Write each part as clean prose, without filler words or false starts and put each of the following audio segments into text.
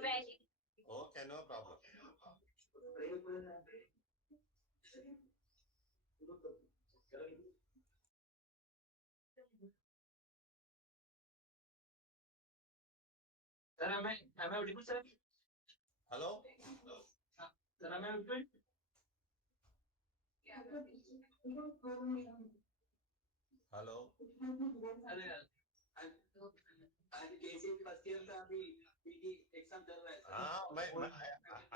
very Okay, no problem. Sir, am I audible, sir? Hello? Sir, am I audible? Hello? अरे आज कैसे first year का अभी PT exam चल रहा है sir I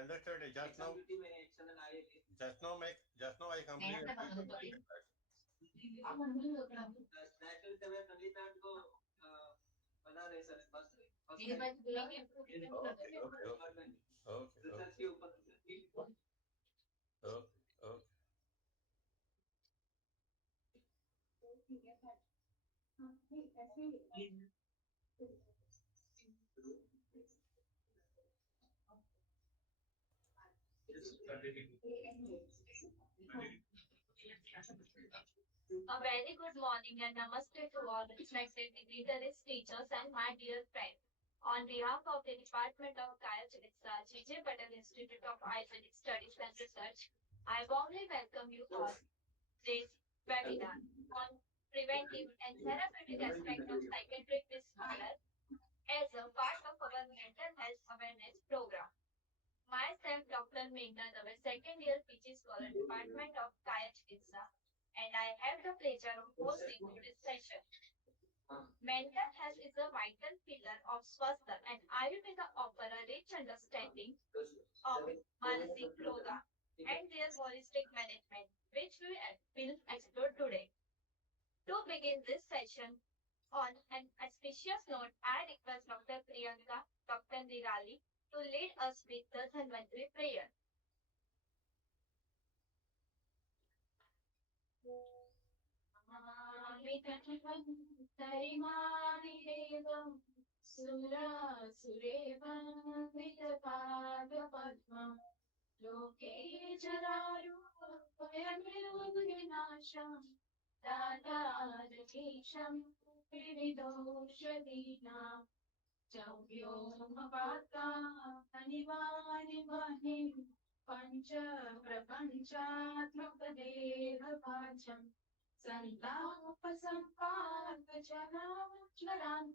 understood it. Just now I completed. National survey Tamil Nadu को बना रहे सर फर्स्ट Okay. रिसर्च के ऊपर Okay. A very good morning and namaste to all respected dignitaries, teachers, and my dear friends. On behalf of the Department of Kayachikitsa, G.J. Patel Institute of Ayurvedic Studies and Research, I warmly welcome you all to this webinar on preventive and therapeutic aspect of psychiatric disorder as a part of our mental health awareness program. Myself, Dr. Meghna, our second year PG Scholar, Department of Kayachikitsa, and I have the pleasure of hosting this session. Mental health is a vital pillar of Swasthya, and Ayurveda offer a rich understanding of Manasik Roga and their holistic management, which we will explore today. To begin this session, on an auspicious note, I request Dr. Priyanka, Dr. Nirali to lead us with the Dhanvantri prayer. Tarimadevam Sura Surevam Vidapadapadmam Loke Jararu Payamilunasham Dadadakisham Vividoshadinam Chavyomapata Anivanivahim Pancha Prapanchatmakadeva Pacham Santapasampatachanam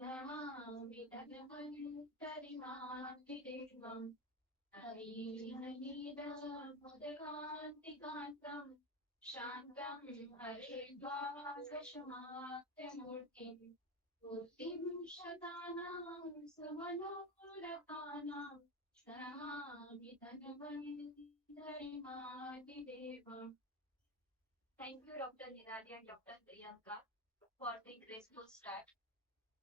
Namami Dhanvantarimadevam Harinidam Mudakantikantam Shantam Haridvasashamaktamurtim Murtim Shatanam Samanorakanam Namami Dhanvantarimadevam. Thank you, Dr. Nirali and Dr. Priyanka, for the graceful start.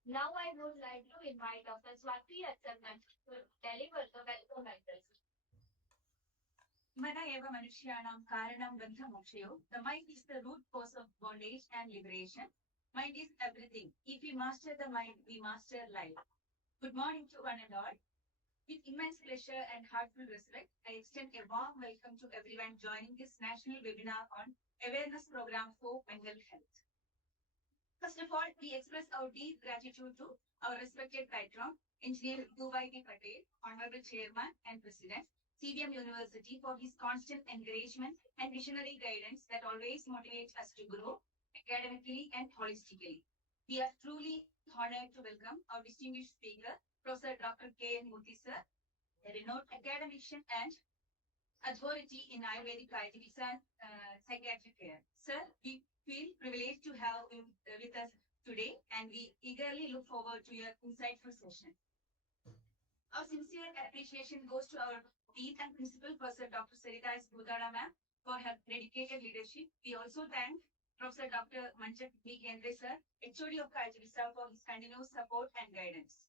Now I would like to invite Dr. Swati Acharman to deliver the welcome address. Mana eva manushyanam karanam bandha mokshayo. The mind is the root cause of bondage and liberation. Mind is everything. If we master the mind, we master life. Good morning to one and all. With immense pleasure and heartfelt respect, I extend a warm welcome to everyone joining this national webinar on awareness program for mental health. First of all, we express our deep gratitude to our respected patron, Engineer P. Patel, Honorable Chairman and President, CDM University, for his constant encouragement and visionary guidance that always motivates us to grow academically and holistically. We are truly honored to welcome our distinguished speaker, Professor Dr. K.H.V.S.S, sir, a renowned academician and authority in Ayurvedic psychiatric care. Sir, we feel privileged to have you with us today, and we eagerly look forward to your insightful session. Our sincere appreciation goes to our Dean and Principal Professor Dr. Sarita S. Budala ma'am for her dedicated leadership. We also thank Professor Dr. Manchak B. Kendre sir, HOD of Kayachikitsa, for his continuous support and guidance.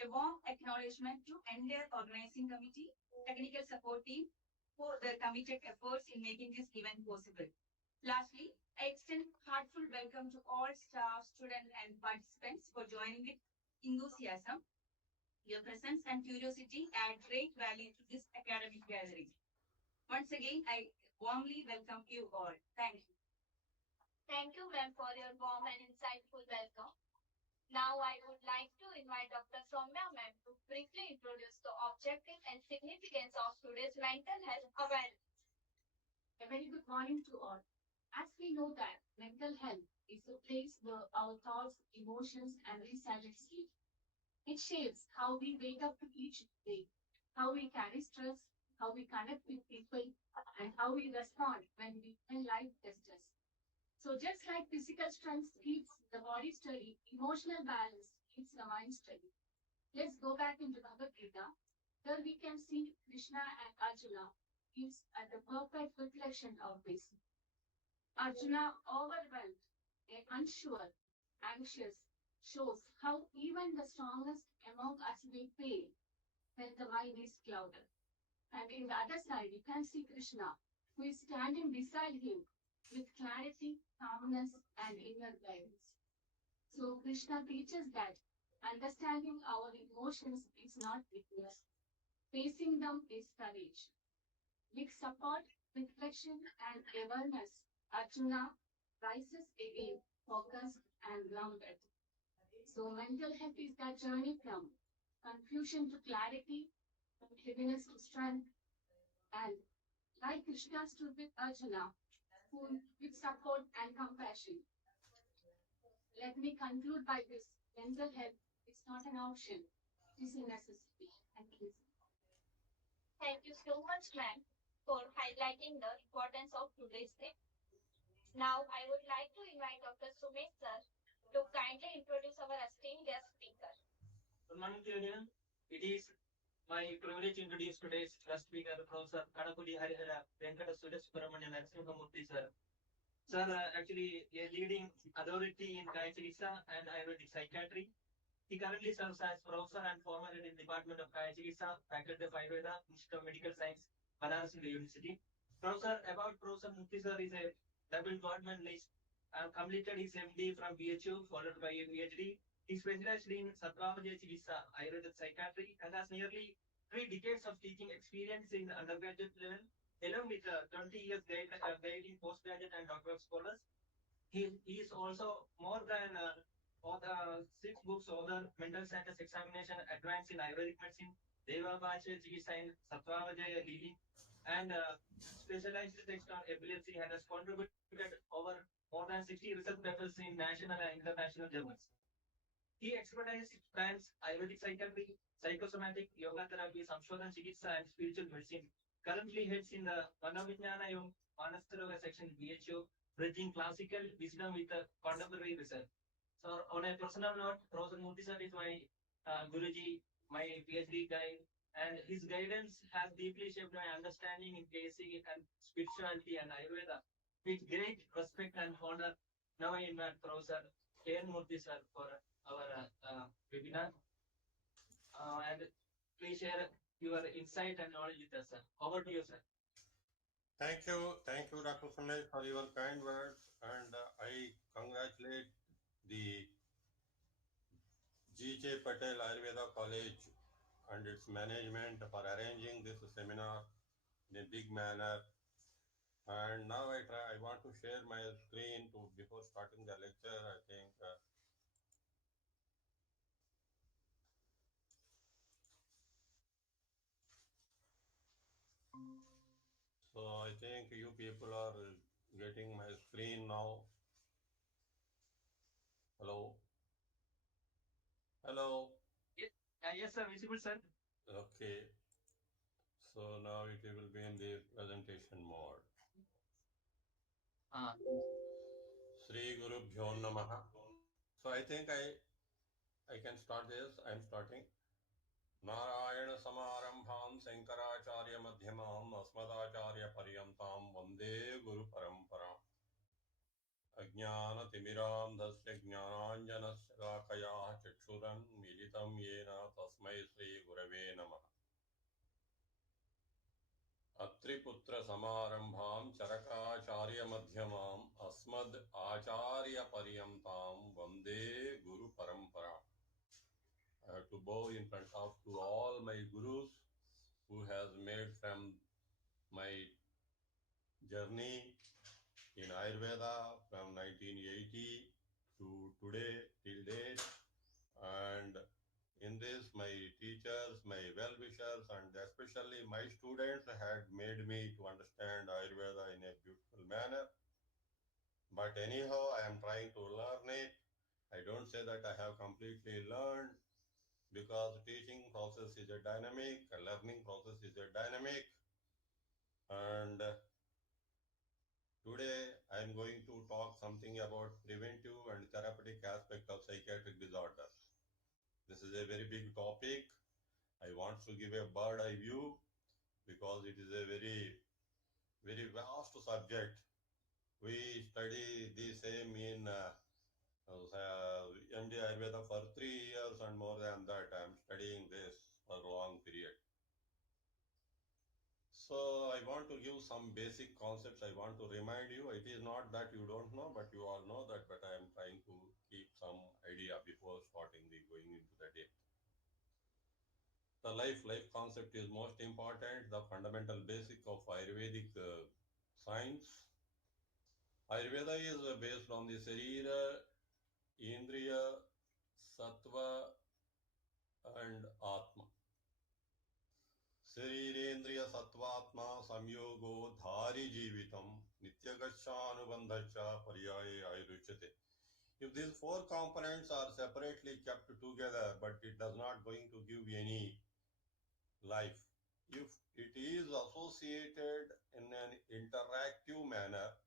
A warm acknowledgement to entire organizing committee, technical support team for their committed efforts in making this event possible. Lastly, I extend heartfelt welcome to all staff, students, and participants for joining with enthusiasm. Your presence and curiosity add great value to this academic gathering. Once again, I warmly welcome you all. Thank you. Thank you, ma'am, for your warm and insightful welcome. Now I would like to invite Dr. Soumya ma'am to briefly introduce the objective and significance of today's mental health awareness. A very good morning to all. As we know that mental health is the place where our thoughts, emotions, and resilience live. It shapes how we wake up to each day, how we carry stress, how we connect with people, and how we respond when life tests us. So just like physical strength keeps the body steady, emotional balance keeps the mind steady. Let's go back into Bhagavad Gita. Here we can see Krishna and Arjuna is at the perfect reflection of this. Arjuna, overwhelmed, unsure, anxious, shows how even the strongest among us may fail when the mind is clouded. And in the other side, you can see Krishna, who is standing beside him with clarity, calmness, and inner guidance. So Krishna teaches that understanding our emotions is not weakness. Facing them is courage. With support, reflection, and awareness, Arjuna rises again, focused and grounded. So mental health is that journey from confusion to clarity, from heaviness to strength, and like Krishna stood with Arjuna, who with support and compassion. Let me conclude by this. Mental health is not an option, it is a necessity. Thank you. Thank you so much, ma'am, for highlighting the importance of today's day. Now I would like to invite Dr. Sumesh sir to kindly introduce our esteemed guest speaker. Good morning to everyone. It is my privilege to introduce today's guest speaker, Professor Kadapudi Harihara Venkata Sudasubramanian Narasimha Murthy sir. Sir, actually a leading authority in Kayachikitsa and Ayurvedic Psychiatry. He currently serves as professor and former in the Department of Kayachikitsa, Faculty of Ayurveda, Institute of Medical Science, Banaras University. Professor, about Professor Murthy sir is a double gold medalist and completed his MD from BHU, followed by a PhD. He specialized in Kayachikitsa, Ayurvedic Psychiatry, and has nearly 3 decades of teaching experience in the undergraduate level, along with 20 years guiding postgraduate and doctoral scholars. He is also more than author 6 books author mental status examination advanced in Ayurvedic medicine, Deva Bhaja Chikitsa in Sattva healing, and specialized text on epilepsy and has contributed over more than 60 research papers in national and international journals. He expertise spans Ayurvedic psychiatry, psychosomatic, yoga therapy, Samshodan Chikitsa, and spiritual medicine. Currently heads in the Manovignana Yog Manastaroga section BHO, bridging classical wisdom with contemporary research. So, on a personal note, Professor Murthy sir is my Guruji, my PhD guide, and his guidance has deeply shaped my understanding in basic and spirituality and Ayurveda. With great respect and honor, now I invite Professor K.H.H.V.S.S. Murthy sir for our webinar. And please share your insight and knowledge with us, sir. Over to you, sir. Thank you, Dr. Sumesh, for your kind words, and I congratulate the G.J. Patel Ayurveda College and its management for arranging this seminar in a big manner. And now I want to share my screen to before starting the lecture. I think so. I think you people are getting my screen now. Hello. Hello. Yes, sir. Visible, sir. Okay. So now it will be in the presentation mode. Sri Guru Bhyo Namaha. So I think I can start this. I'm starting. Narayan समारंभां Shankaracharya मध्यमां अस्मदाचार्य पर्यन्तां वन्दे गुरु परंपरा अज्ञानतिमिरान्धस्य ज्ञानाञ्जनशलाकया चक्षुरुन्मीलितं येन तस्मै श्रीगुरवे नमः अत्रिपुत्रसमारम्भां चरकाचार्यमध्यमाम् अस्मद् आचार्यपर्यन्तां वन्दे गुरुपरम्परा. I have to bow in front of to all my gurus who has made from my journey in Ayurveda from 1980 to today till date. And in this, my teachers, my well-wishers, and especially my students had made me to understand Ayurveda in a beautiful manner. But anyhow, I am trying to learn it. I don't say that I have completely learned, because teaching process is a dynamic, a learning process is a dynamic. And today I am going to talk something about preventive and therapeutic aspect of psychiatric disorders. This is a very big topic. I want to give a bird eye view because it is a very vast subject. We study the same in MD Ayurveda for 3 years, and more than that I am studying this for a long period. So I want to give some basic concepts. I want to remind you, it is not that you don't know, but you all know that, but I am trying to keep some idea before starting the going into the depth. The life concept is most important, the fundamental basic of Ayurvedic science. Ayurveda is based on the Sarira, Indriya, Sattva, and Atma. शरीरेन्द्रिय सत्वात्मा संयोगो धारी जीवितम नित्यगच्छानुबंधश्च पर्याये आयुरुच्यते. If these four components are separately kept together, but it does not going to give any life. If it is associated in an interactive manner,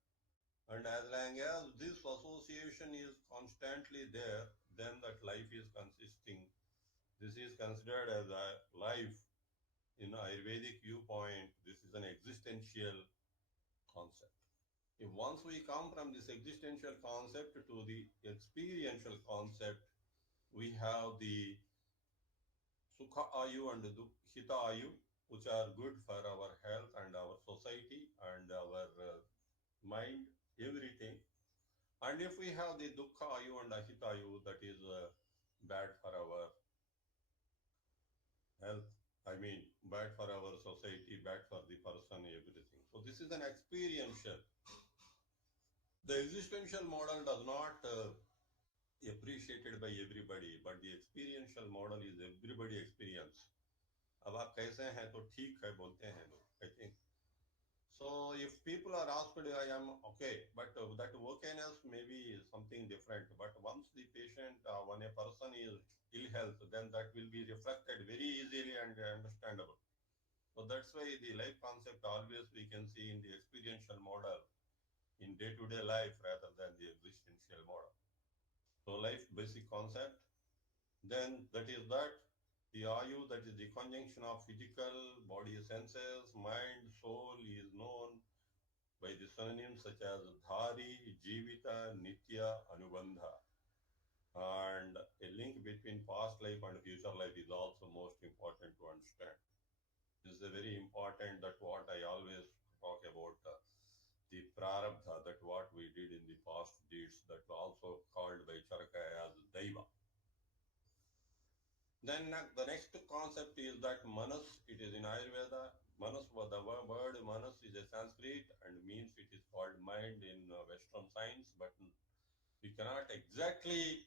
and as long as this association is constantly there, then that life is consisting. This is considered as a life. In Ayurvedic viewpoint, this is an existential concept. If once we come from this existential concept to the experiential concept, we have the Sukha Ayu and Hita Ayu, which are good for our health and our society and our mind, everything. And if we have the Dukkha Ayu and Ahita Ayu, that is bad for our health, I mean, bad for our society, bad for the person, everything. So this is an experiential. The existential model does not appreciated by everybody, but the experiential model is everybody experience. अब आप कैसे हैं तो ठीक है बोलते हैं लोग, I think. So if people are asked, I am okay, but that okayness may be something different. But once the patient, when a person is ill health, then that will be reflected very easily and understandable. So that's why the life concept always we can see in the experiential model in day-to-day life rather than the existential model. So life basic concept. Then that is that the Ayu, that is the conjunction of physical, body senses, mind, soul, is known by the synonyms such as Dhari, Jivita, Nitya, Anubandha. And a link between past life and future life is also most important to understand. This is a very important, that what I always talk about, the prarabdha, that what we did in the past deeds, that also called by Charaka as Daiva. Then the next concept is that Manas, it is in Ayurveda. Manas, the word Manas is a Sanskrit and means it is called mind in Western science, but we cannot exactly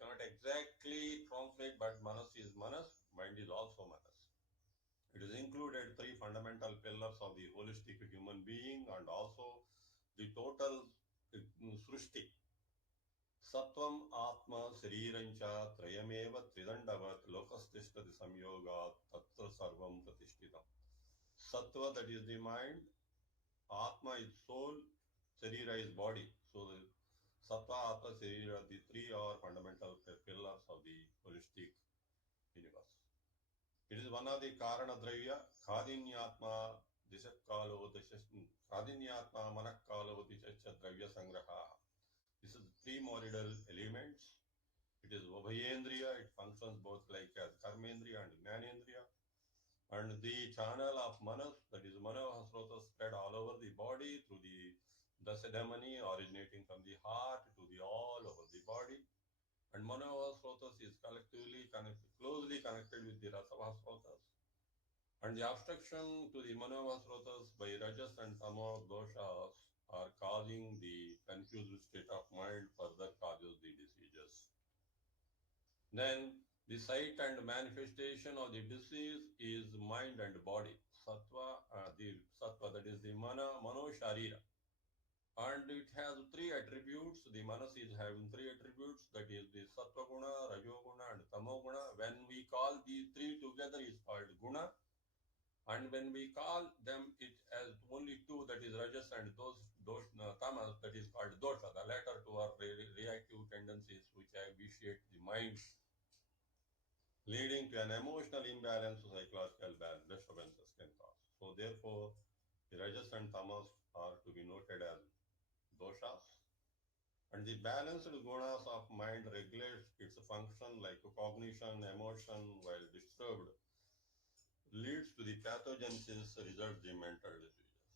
translate, but Manas is Manas, mind is also Manas. It is included three fundamental pillars of the holistic human being and also the total Srushti. Sattvam Atma Sharirancha Trayameva Tridandavat Lokastishthati Samyogat Tatra Sarvam Pratishtitam. Sattva, that is the mind, Atma is soul, Sharira is body. So the Sattva, Atma, Sharira, the three are fundamental pillars of the holistic universe. It is one of the Karana Dravya, Khadinyatma Dishakalo Khadinyatma Manakalo Dishacha Dravya Sangraha. This is primordial elements. It is Ubhayendriya, it functions both like as Karmendriya and Jnanendriya. And the channel of Manas, that is Manavahasrota, spread all over the body through the Dasadhamani, originating from the heart to the all over the body. And Manavahasrotas is collectively connected, closely connected with the Rasavahasrotas. And the obstruction to the Manavahasrotas by Rajas and Tamo doshas are causing the confused state of mind, further causes the diseases. Then the site and manifestation of the disease is mind and body. The sattva, that is the mano sharira. And it has three attributes. The manas is having three attributes, that is the sattva guna, rajo guna, and tamo guna. When we call these three together, is called guna. And when we call them it as only two, that is rajas and those tamas, that is called dosha. The latter two are reactive tendencies which vitiate the mind, leading to an emotional imbalance or psychological disturbances can cause. So therefore, the rajas and tamas are to be noted as doshas. And the balanced gunas of mind regulates its function like cognition, emotion, while disturbed leads to the pathogenesis, results in mental diseases.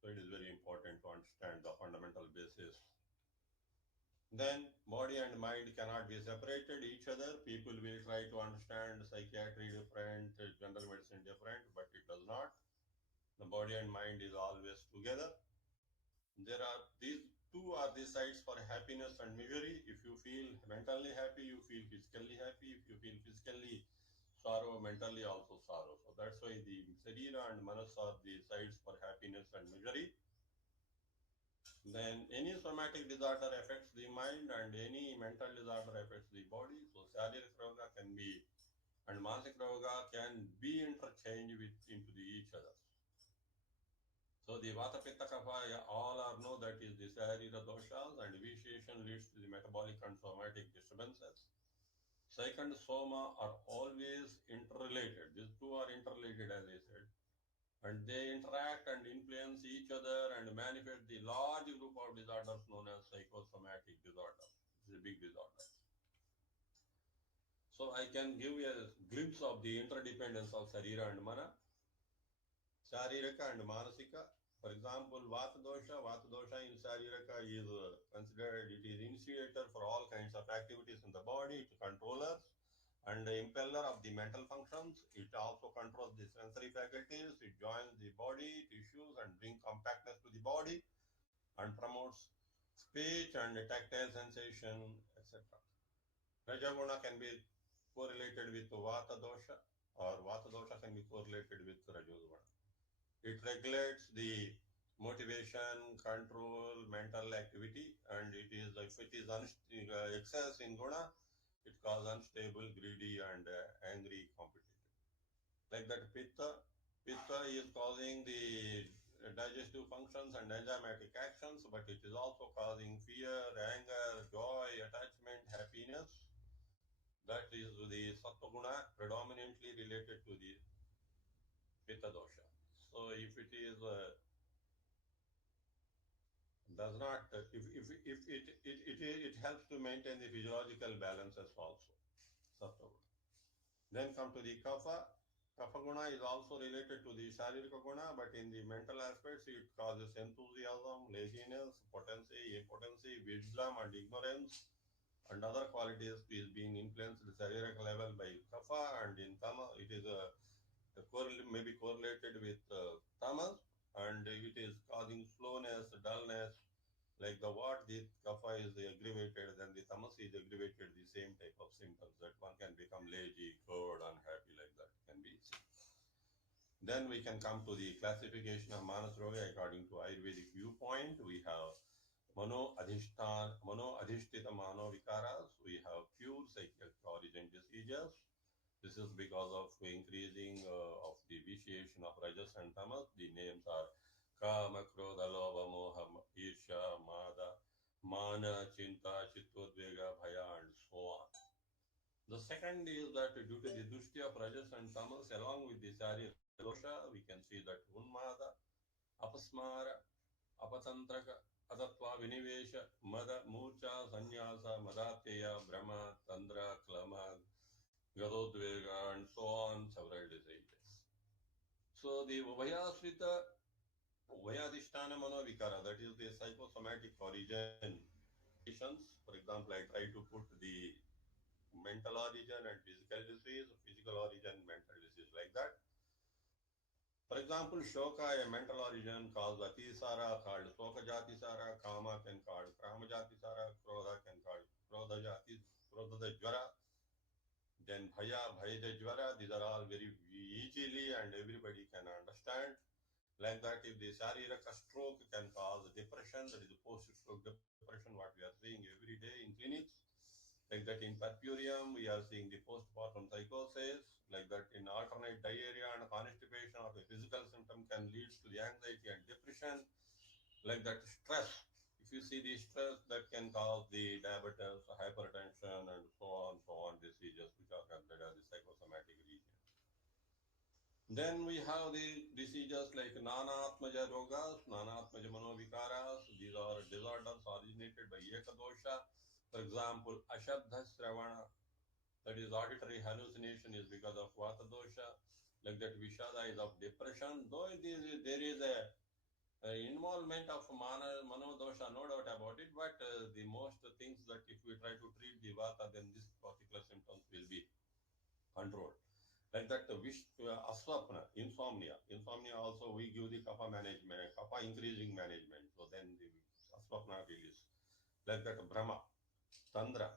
So it is very important to understand the fundamental basis. Then body and mind cannot be separated each other. People will try to understand psychiatry different, general medicine different, but it does not. The body and mind is always together. There are these two are the sides for happiness and misery. If you feel mentally happy, you feel physically happy. If you feel physically sorrow, mentally also sorrow. So that's why the Sarira and Manas are the sides for happiness and misery. Then any somatic disorder affects the mind and any mental disorder affects the body. So Sharirika Roga can be and Manasik Roga can be interchanged with into the each other. So the Vata Pitta Kapha, all are know that is the Sarira doshas, and vitiation leads to the metabolic and somatic disturbances. Psych and Soma are always interrelated. These two are interrelated, as I said, and they interact and influence each other and manifest the large group of disorders known as psychosomatic disorders. It's a big disorder. So I can give you a glimpse of the interdependence of Sarira and Mana, Sharirika and Manasika. For example, Vata dosha in Sharirika is considered, it is initiator for all kinds of activities in the body, it controllers and the impeller of the mental functions. It also controls the sensory faculties, it joins the body tissues and brings compactness to the body and promotes speech and tactile sensation, etc. Rajaguna can be correlated with Vata dosha, or Vata dosha can be correlated with Rajoguna. It regulates the motivation, control, mental activity, and it is if it is excess in guna, it causes unstable, greedy, and angry, competitive. Like that, pitta is causing the digestive functions and enzymatic actions, but it is also causing fear, anger, joy, attachment, happiness. That is the sattva guna predominantly related to the pitta dosha. So if it is does not it helps to maintain the physiological balances also, sattva guna. Then come to the kapha guna is also related to the sharirika guna, but in the mental aspects it causes enthusiasm, laziness, potency, impotency, wisdom and ignorance, and other qualities is being influenced at the sharirika level by kapha, and in tama it is maybe correlated with tamas, and it is causing slowness, dullness. Like the what the kapha is aggravated, then the tamas is aggravated, the same type of symptoms that one can become lazy, cold, unhappy, like that can be seen. Then we can come to the classification of Manas Roga according to Ayurvedic viewpoint. We have Mano Adhishtita Mano Vikaras. We have pure psychiatric origin diseases. This is because of increasing of the vitiation of Rajas and Tamas. The names are Kama, Krodha, Lobha, Moha, Irsha, Mada, Mana, Chinta, Chittodvega, Bhaya, and so on. The second is that due to the dushti of Rajas and Tamas, along with the Sari Dosha, we can see that Unmada, Apasmara, Apatantraka, Adatva, Vinivesha, Mada, Murcha, Sanyasa, Madateya, Brahma, Tandra, Klama, Gadodvega, and so on, several diseases. So the Vayasrita Vayadhisthana Manovikara, that is the psychosomatic origin conditions. For example, I try to put the mental origin and physical disease, physical origin, mental disease, like that. For example, Shoka, a mental origin, called Atisara, called Soka Jatisara, Kama can called Krama Jatisara, Krodha can called Krodha Jati, Krodha Jvara. Bhaya, Bhaya, these are all very easily and everybody can understand. Like that, if the Shariraka stroke can cause depression, that is the post-stroke depression, what we are seeing every day in clinics. Like that in purpurium, we are seeing the postpartum psychosis. Like that in alternate diarrhea and constipation of a physical symptom can lead to the anxiety and depression. Like that stress. If you see the stress, that can cause the diabetes, hypertension, and so on diseases which are considered as the psychosomatic region. Then we have the diseases like Nanatmaja Rogas, Nanatmaja Manovikaras. These are disorders originated by Ekadosha. For example, Ashabdha Sravana, that is auditory hallucination, is because of Vata dosha. Like that, Vishada is of depression. Though there is a involvement of mano dosha, no doubt about it, but the most things that if we try to treat the Vata, then this particular symptoms will be controlled. Like that, aswapna, insomnia. Insomnia also we give the kapha management, kapha increasing management. So then the aswapna release. Like that, brahma, tandra,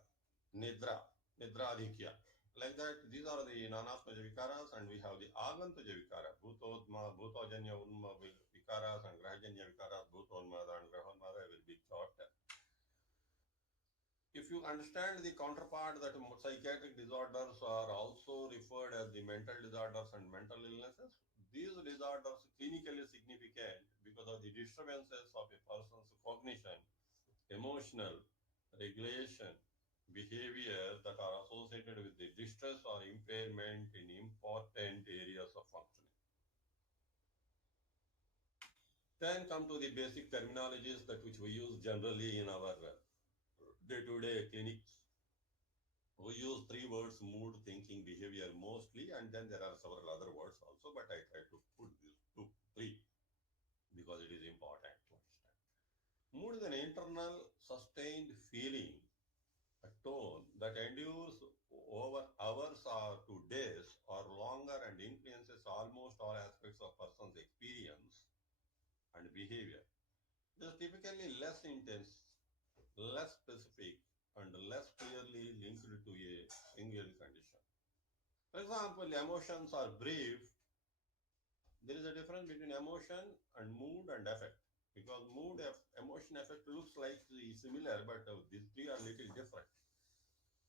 nidra, nidradhikya. Like that, these are the nanatmaja vikaras, and we have the agantaja vikara, bhutodma, bhutojanya unma vikaras, and grahajanya vikaras, bhutonmada and grahanmada will be taught. If you understand the counterpart that psychiatric disorders are also referred as the mental disorders and mental illnesses, these disorders clinically significant because of the disturbances of a person's cognition, emotional, regulation, behavior that are associated with the distress or impairment in important areas of functioning. Then come to the basic terminologies that which we use generally in our day-to-day clinics. We use three words: mood, thinking, behavior mostly, and then there are several other words also, but I try to put these three because it is important to understand. Mood is an internal sustained feeling, a tone that endures over hours or to days or longer and influences almost all aspects of person's experience and behavior. It is typically less intense, less specific, and less clearly linked to a single condition. For example, emotions are brief. There is a difference between emotion and mood and affect. Because mood, emotion, affect looks like similar, but these three are little different.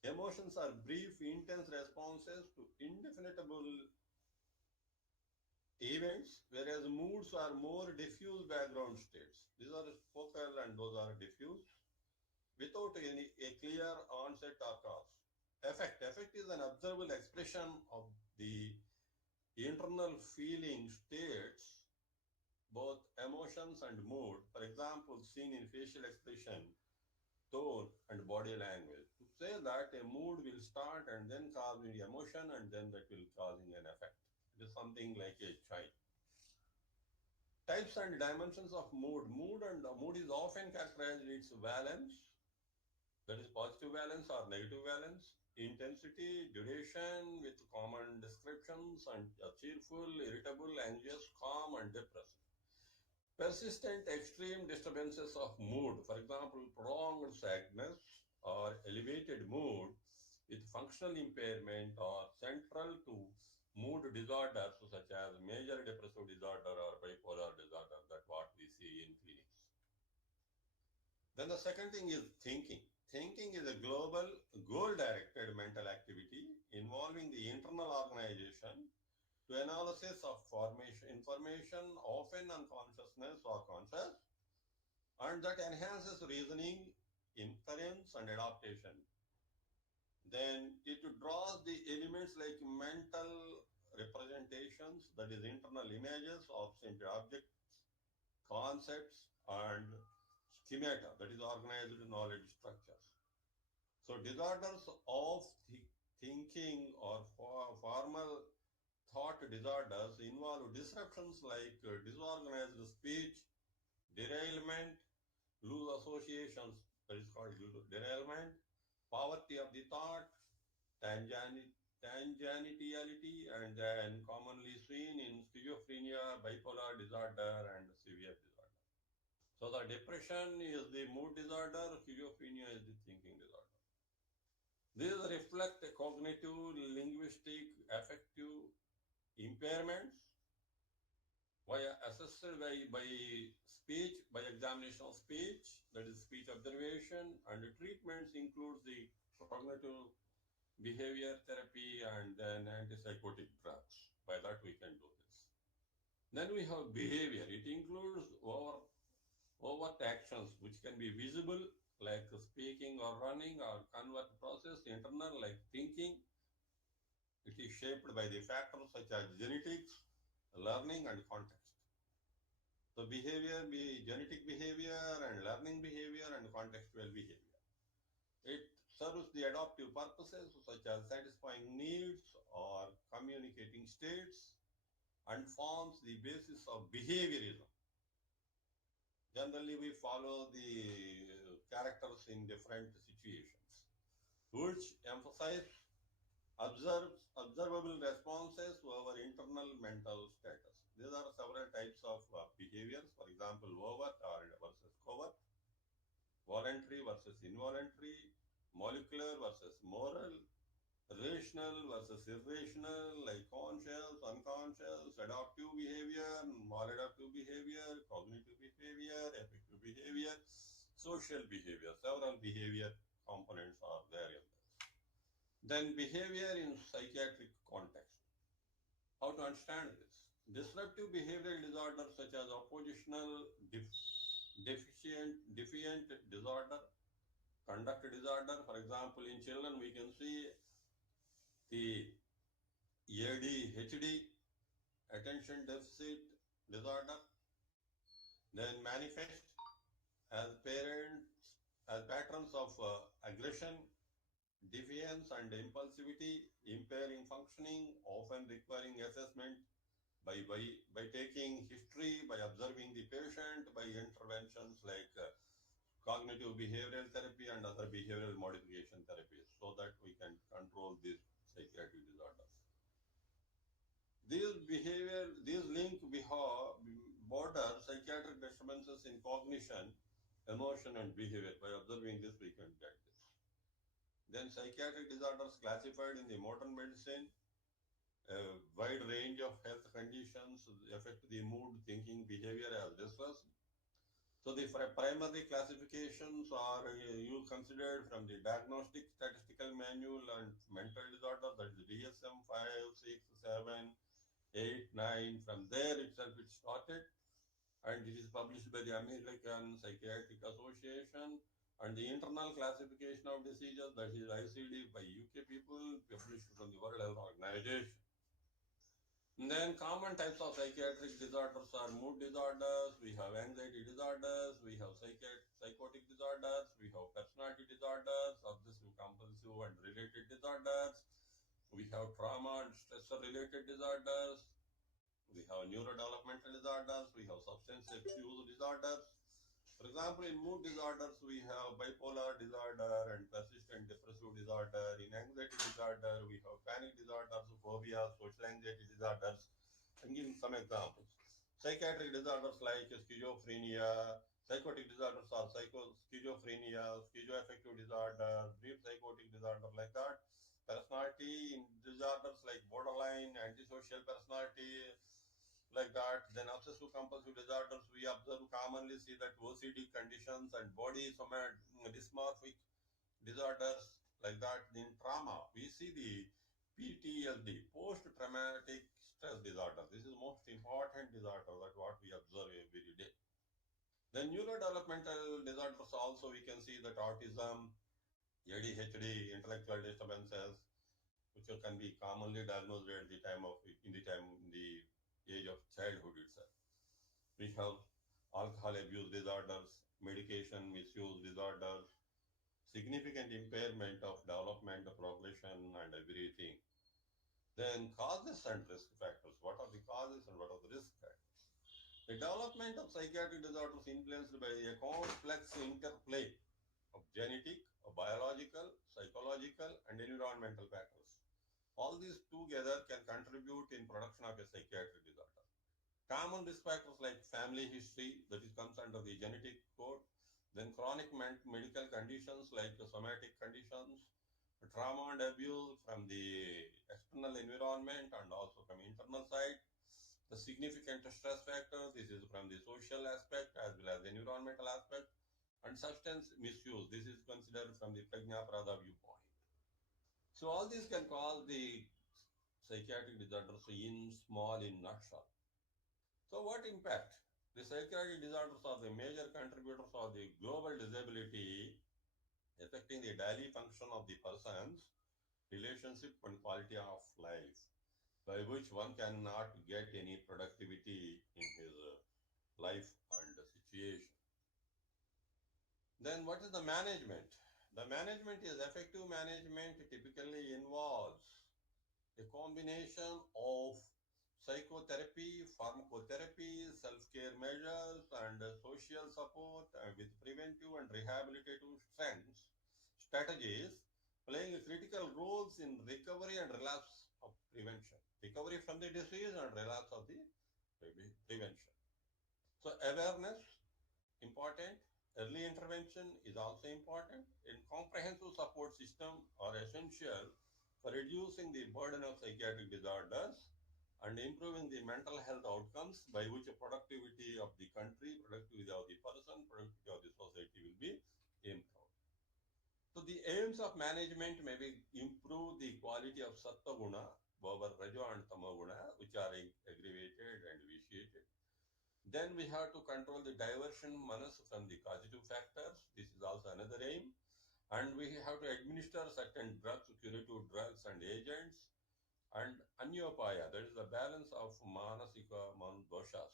Emotions are brief, intense responses to indefinable events, whereas moods are more diffuse background states. These are focal and those are diffuse, without a clear onset or cause. Affect is an observable expression of the internal feeling states, both emotions and mood. For example, seen in facial expression, tone, and body language. To say that a mood will start and then cause me emotion and then that will causing an effect. It is something like a child. Types and dimensions of mood. Mood is often characterized its valence, that is positive valence or negative valence, intensity, duration with common descriptions, and cheerful, irritable, anxious, calm, and depressive. Persistent extreme disturbances of mood, for example, prolonged sadness or elevated mood with functional impairment are central to mood disorders such as major depressive disorder or bipolar disorder, that what we see in clinics. Then the second thing is thinking. Thinking is a global, goal-directed mental activity involving the internal organization to analysis of information, often unconsciousness or conscious, and that enhances reasoning, inference, and adaptation. Then it draws the elements like mental representations, that is internal images of simple objects, concepts, and schemata, that is organized knowledge structures. So disorders of thinking or formal thought disorders involve disruptions like disorganized speech, derailment, loose associations, that is called derailment, poverty of the thought, tangentiality, and then commonly seen in schizophrenia, bipolar disorder, and severe disorder. So the depression is the mood disorder, schizophrenia is the thinking disorder. These reflect cognitive, impairments assessed by speech, by examination of speech, that is speech observation, and the treatments includes the cognitive behavior therapy and then antipsychotic drugs. By that we can do this. Then we have behavior. It includes overt actions which can be visible like speaking or running, or convert process, internal like thinking. It is shaped by the factors such as genetics, learning, and context. So behavior, genetic behavior and learning behavior and contextual behavior. It serves the adaptive purposes such as satisfying needs or communicating states, and forms the basis of behaviorism. Generally, we follow the characters in different situations, which emphasize observable responses to our internal mental status. These are several types of behaviors. For example, overt or versus covert, voluntary versus involuntary, molecular versus moral, rational versus irrational, like conscious, unconscious, adaptive behavior, maladaptive behavior, cognitive behavior, affective behavior, social behavior. Several behavior components are there in this. Then behavior in psychiatric context. How to understand this? Disruptive behavioral disorders such as oppositional, defiant disorder, conduct disorder. For example, in children we can see the ADHD, attention deficit disorder, then manifest as patterns of aggression, defiance, and impulsivity, impairing functioning, often requiring assessment by taking history, by observing the patient, by interventions like cognitive behavioral therapy and other behavioral modification therapies, so that we can control these psychiatric disorders. These link border psychiatric disturbances in cognition, emotion, and behavior. By observing this, we can get this. Then psychiatric disorders classified in the modern medicine, a wide range of health conditions affect the mood, thinking, behavior as discussed. So the primary classifications are you considered from the Diagnostic Statistical Manual and Mental Disorders, that is DSM 5, 6, 7, 8, 9. From there itself it started, and it is published by the American Psychiatric Association, and the Internal Classification of Diseases, that is ICD, by UK people, published from the World Health Organization. And then common types of psychiatric disorders are mood disorders, we have anxiety disorders, we have psychotic disorders, we have personality disorders, obsessive compulsive and related disorders, we have trauma and stressor related disorders, we have neurodevelopmental disorders, we have substance abuse disorders. For example, in mood disorders, we have bipolar disorder and persistent depressive disorder. In anxiety disorder, we have panic disorders, phobia, social anxiety disorders. I'm giving some examples. Psychiatric disorders like schizophrenia, psychotic disorders are schizophrenia, schizoaffective disorder, brief psychotic disorder, like that. Personality in disorders like borderline, antisocial personality, like that. Then obsessive compulsive disorders, we observe commonly see that OCD conditions and body dysmorphic disorders, like that. In trauma, we see the PTSD, post-traumatic stress disorder. This is most important disorder that what we observe every day. Then neurodevelopmental disorders also we can see that autism, ADHD, intellectual disturbances, which can be commonly diagnosed at the time of in the age of childhood itself. We have alcohol abuse disorders, medication misuse disorders, significant impairment of development, progression, and everything. Then causes and risk factors. What are the causes and what are the risk factors? The development of psychiatric disorders influenced by a complex interplay of genetic, biological, psychological, and environmental factors. All these together can contribute in production of a psychiatric disorder. Common risk factors like family history, that is comes under the genetic code, then chronic medical conditions like somatic conditions, trauma and abuse from the external environment, environment and also from internal side. The significant stress factor, this is from the social aspect as well as the environmental aspect. And substance misuse, this is considered from the Prajnaprada viewpoint. So all these can cause the psychiatric disorders in nutshell. So what impact? The psychiatric disorders are the major contributors of the global disability, affecting the daily function of the person's relationship and quality of life, by which one cannot get any productivity in his life and situation. Then what is the management? The management is effective management typically involves a combination of psychotherapy, pharmacotherapy, self-care measures, and social support with preventive and rehabilitative strategies playing critical roles in recovery and relapse of prevention. Recovery from the disease and relapse of the prevention. So awareness, important. Early intervention is also important. And comprehensive support system are essential for reducing the burden of psychiatric disorders and improving the mental health outcomes, by which the productivity of the country, productivity of the person, productivity of the society will be improved. So the aims of management may be improve the quality of sattva guna over rajo and tamo guna, which are aggravated and vitiated. Then we have to control the diversion manas from the causative factors. This is also another aim. And we have to administer certain drugs, curative drugs and agents. And anyopaya, that is the balance of manasika doshas.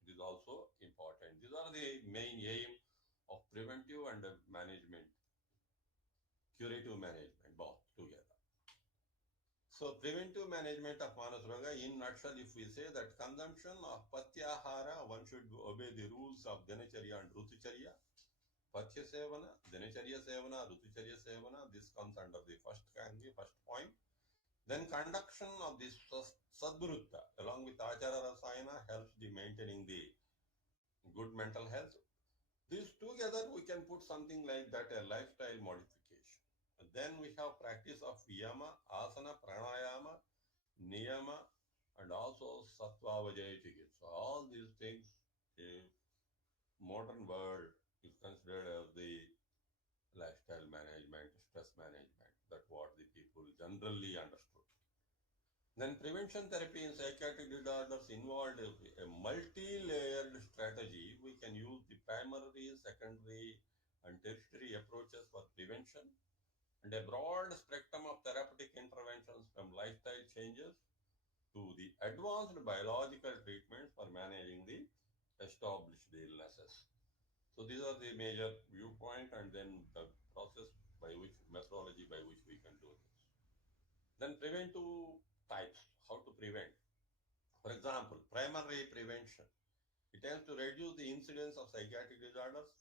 It is also important. These are the main aim of preventive and management, curative management, both together. So preventive management of Manas Roga, in nutshell, if we say that consumption of Patyahara, one should obey the rules of Dinacharya and Rutucharya. Patya Sevana, Dinacharya Sevana, Rutucharya Sevana, this comes under the first point. Then conduction of this Sadbrutta along with Achara Rasayana helps the maintaining the good mental health. These together we can put something like that, a lifestyle modification. Then we have practice of Yama, Asana, Pranayama, Niyama, and also Sattva Vajayachikitsa. So all these things in modern world is considered as the lifestyle management, stress management. That's what the people generally understood. Then prevention therapy in psychiatric disorders involved a multi-layered strategy. We can use the primary, secondary, and tertiary approaches for prevention, and a broad spectrum of therapeutic interventions from lifestyle changes to the advanced biological treatments for managing the established illnesses. So these are the major viewpoint, and then the process by which, methodology by which we can do this. Then preventive types, how to prevent. For example, primary prevention. It aims to reduce the incidence of psychiatric disorders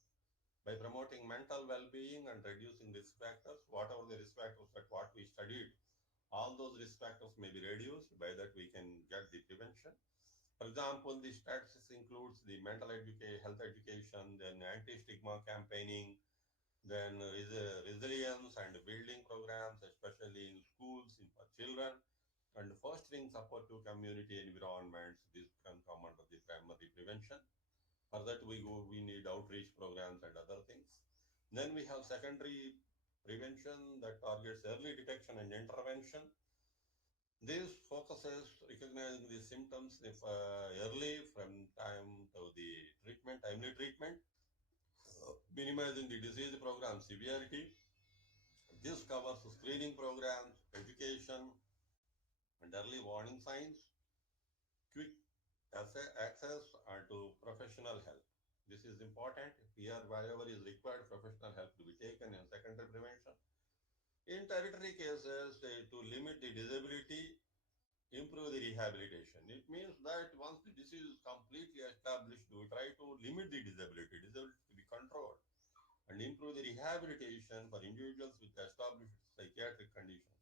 by promoting mental well-being and reducing risk factors. Whatever the risk factors that what we studied, all those risk factors may be reduced. By that we can get the prevention. For example, the statistics includes the mental health education, then anti-stigma campaigning, then resilience and building programs, especially in schools for children, and fostering supportive community environments. This can come under the primary prevention. For that we need outreach programs and other things. Then we have secondary prevention that targets early detection and intervention. This focuses recognizing the symptoms if early from time to the treatment, timely treatment, minimizing the disease program severity. This covers screening programs, education, and early warning signs, quick access to professional help. This is important. Here, wherever is required, professional help to be taken in secondary prevention. In territory cases, to limit the disability, improve the rehabilitation. It means that once the disease is completely established, we try to limit the disability to be controlled, and improve the rehabilitation for individuals with established psychiatric conditions.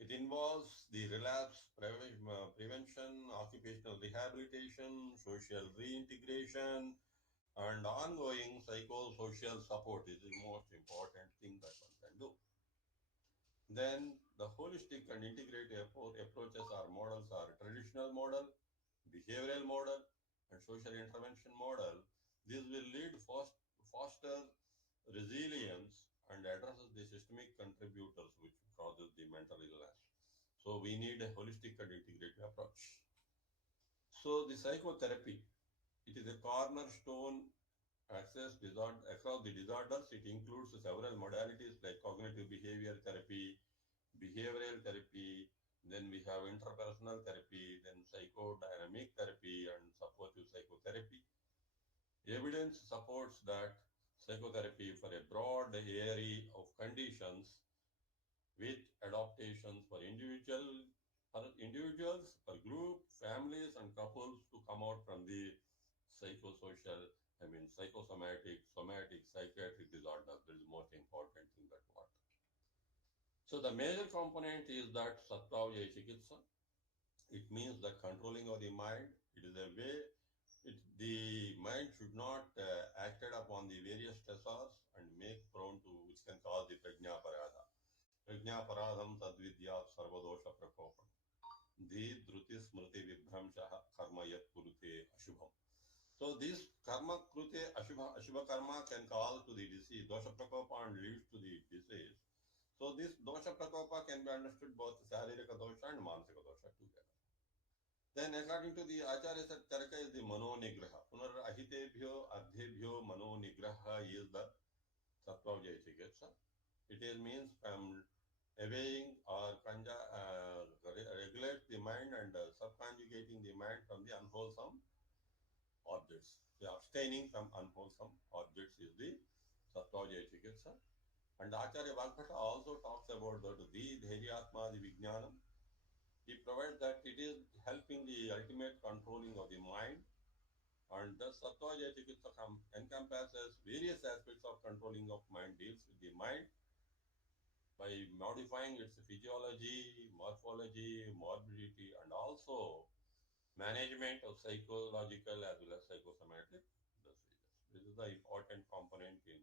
It involves the relapse prevention, occupational rehabilitation, social reintegration, and ongoing psychosocial support. This is the most important thing that one can do. Then the holistic and integrated approach model, behavioral model, and social intervention model. This will lead foster resilience and addresses the systemic contributors which causes the mental illness. So we need a holistic and integrated approach. So the psychotherapy, it is a cornerstone access across the disorders. It includes several modalities like cognitive behavior therapy, behavioral therapy, then we have interpersonal therapy, then psychodynamic therapy and supportive psychotherapy. Evidence supports that psychotherapy for a broad area of conditions with adaptations for individuals, for group, families and couples to come out from the psychosomatic, somatic, psychiatric disorders. That is the most important thing that what. So the major component is that Sattva Kayachikitsa. It means the controlling of the mind. It is a way the mind should not acted upon the various stressors and make prone to which can cause the prajnaparada. Prajnaparadam tadvidya sarvadosha prakopam. The dhruti smriti vibhramshaha karma yat kurute ashubham. So this karma krute ashubha karma can cause to the disease. Dosha prakopa and leads to the disease. So this dosha prakopa can be understood both sharirika dosha and mansika dosha together. Then according to the Acharya said, Taraka is the Mano Nigraha. Punar Ahitebhyo Ardhebhyo Mano Nigraha is the Sattva Kayachikitsa. It is means awaying or regulate the mind and subconjugating the mind from the unwholesome objects. The abstaining from unwholesome objects is the Sattva Kayachikitsa. And Acharya Vagbhata also talks about the Dhairyatma, the Vijnanam. He provides that it is helping the ultimate controlling of the mind, and thus Sattva Kayachikitsa encompasses various aspects of controlling of mind, deals with the mind by modifying its physiology, morphology, morbidity, and also management of psychological as well as psychosomatic diseases. This is the important component in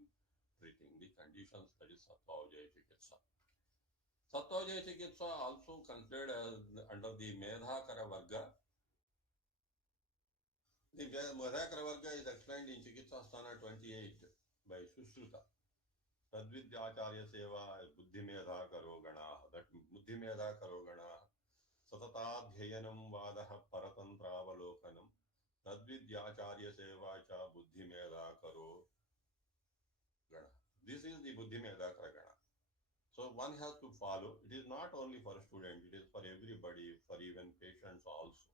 treating the conditions, that is Sattva Kayachikitsa. Sattva Kayachikitsa also considered as under the Medhakara Varga. The Medhakara Varga is explained in Chikitsa Sthana 28 by Sushruta. Tadvidya Acharya Seva Buddhi Medhakaro Gana. That Buddhi Medhakaro Gana. Satatadhyayanam Vadaha Paratantravalokanam. Tadvidya Acharya Seva Cha Buddhi Medhakaro Gana. This is the Buddhi Medhakara Gana. So one has to follow. It is not only for a student, it is for everybody, for even patients also.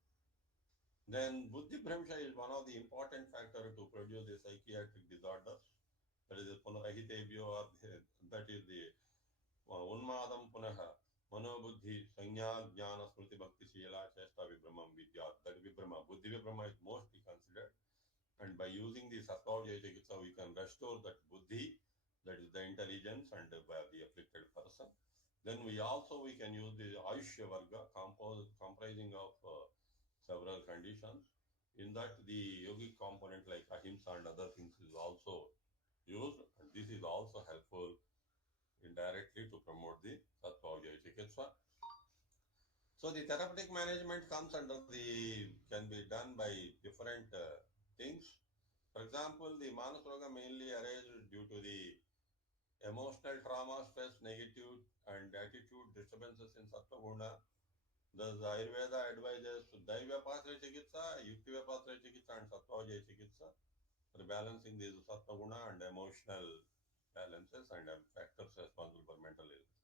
Then Buddhi Bhramsha is one of the important factors to produce the psychiatric disorders. That is the Punarahitebhyo, or that is the Unmadam Punaha, Manobuddhi, Sanya, Jnana, Smriti, Bhakti, Shila, Chesta, Vibramam, Vidya. That Vibrama. Buddhi Vibrama is mostly considered. And by using the Sattva Kayachikitsa, we can restore that Buddhi, that is the intelligence and the afflicted person. Then we can use the Ayushya Varga, comprising of several conditions. In that the yogic component like Ahimsa and other things is also used, and this is also helpful indirectly to promote the Sattva Kayachikitsa. So the therapeutic management can be done by different things. For example, the Manasroga mainly arises due to the emotional trauma, stress, negative and attitude disturbances in Sattva Guna. Thus, Ayurveda advises Daivyapasra Chikitsa, Yuktivyapasra Chikitsa and Sattva Kayachikitsa for balancing these Sattva Guna and emotional balances and factors responsible for mental illness.